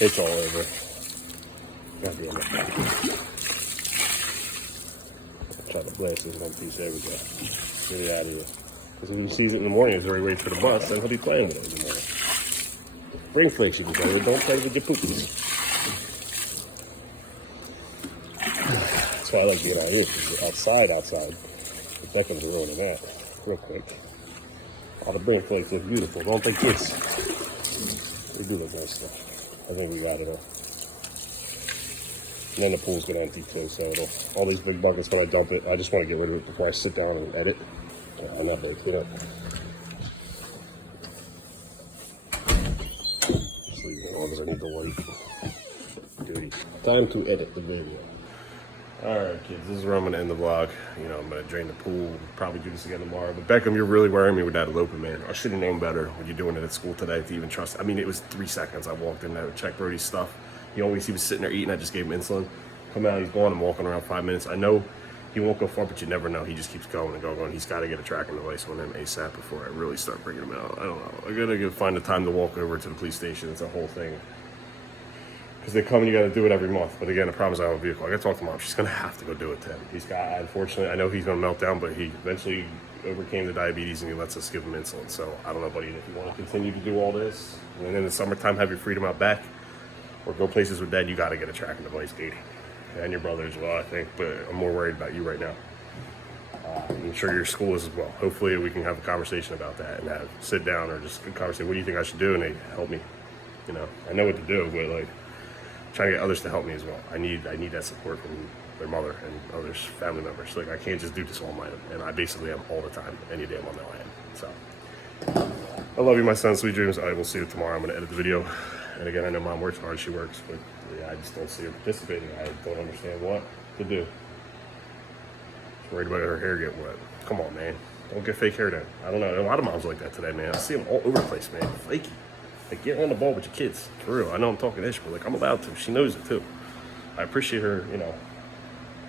It's all over. God damn it. I'll try to blast this one piece. There we go. Get it out of here. Because if he sees it in the morning, he's already waiting for the bus, then he'll be playing with it in the morning. Bring flakes, you can go. Don't play with your poopies. That's why I like being out here. Outside. The Beckham's ruining that real quick. All the brain flakes look beautiful, don't they, kids? They do look nice stuff. I think we got it all. And then the pool's gonna empty too, so all these big buckets when I dump it, I just want to get rid of it before I sit down and edit. I'm not very clean up. Just leave it on because I need the wipe. Duty. Time to edit the video. Alright kids, this is where I'm going to end the vlog. I'm going to drain the pool, probably do this again tomorrow. But Beckham, you're really worrying me with that elopement, man. I should have known better when you're doing it at school today to even trust. I mean, it was 3 seconds. I walked in there to check Brody's stuff. He was sitting there eating. I just gave him insulin. Come out, he's gone. I'm walking around 5 minutes. I know he won't go far, but you never know. He just keeps going and going. He's got to get a tracking device on him ASAP before I really start bringing him out. I don't know. I got to find the time to walk over to the police station. It's a whole thing. Because they come and you got to do it every month. But again, I promise I have a vehicle. I got to talk to Mom. She's going to have to go do it to him. Unfortunately, I know he's going to melt down, but he eventually overcame the diabetes and he lets us give him insulin. So I don't know, buddy, if you want to continue to do all this and in the summertime have your freedom out back or go places with Dad, you got to get a tracking device, Katie. And your brother as well, I think. But I'm more worried about you right now. I'm sure your school is as well. Hopefully we can have a conversation about that and sit down or just a conversation. What do you think I should do? And they help me. I know what to do, but like trying to get others to help me as well. I need that support from their mother and others, family members. Like I can't just do this all on my own. And I basically am all the time, any day I'm on my land. So I love you, my son. Sweet dreams. I will see you tomorrow. I'm going to edit the video. And again, I know Mom works hard. She works, but yeah, I just don't see her participating. I don't understand what to do. She's worried about her hair getting wet. Come on, man. Don't get fake hair done. I don't know. A lot of moms like that today, man. I see them all over the place, man. Flaky. Like, get on the ball with your kids. For real. I know I'm talking ish, but like, I'm allowed to. She knows it too. I appreciate her,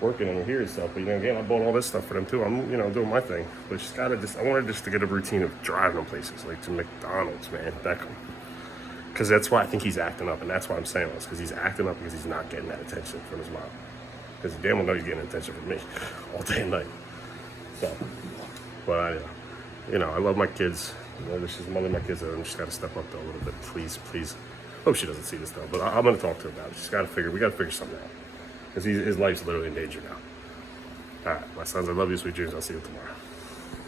working and here and stuff. But again, I bought all this stuff for them too. I'm, doing my thing. But she's got to I want her just to get a routine of driving them places, like to McDonald's, man. Beckham. Because that's why I think he's acting up, and that's why I'm saying this, because he's acting up because he's not getting that attention from his mom. Because damn well know he's getting attention from me all day and night. So, but I love my kids. This is one of my kids, and I just got to step up though a little bit. Please, please. Hope she doesn't see this though, but I'm gonna talk to her about it. We gotta figure something out. Because his life's literally in danger now. All right, my sons, I love you, sweet dreams. I'll see you tomorrow.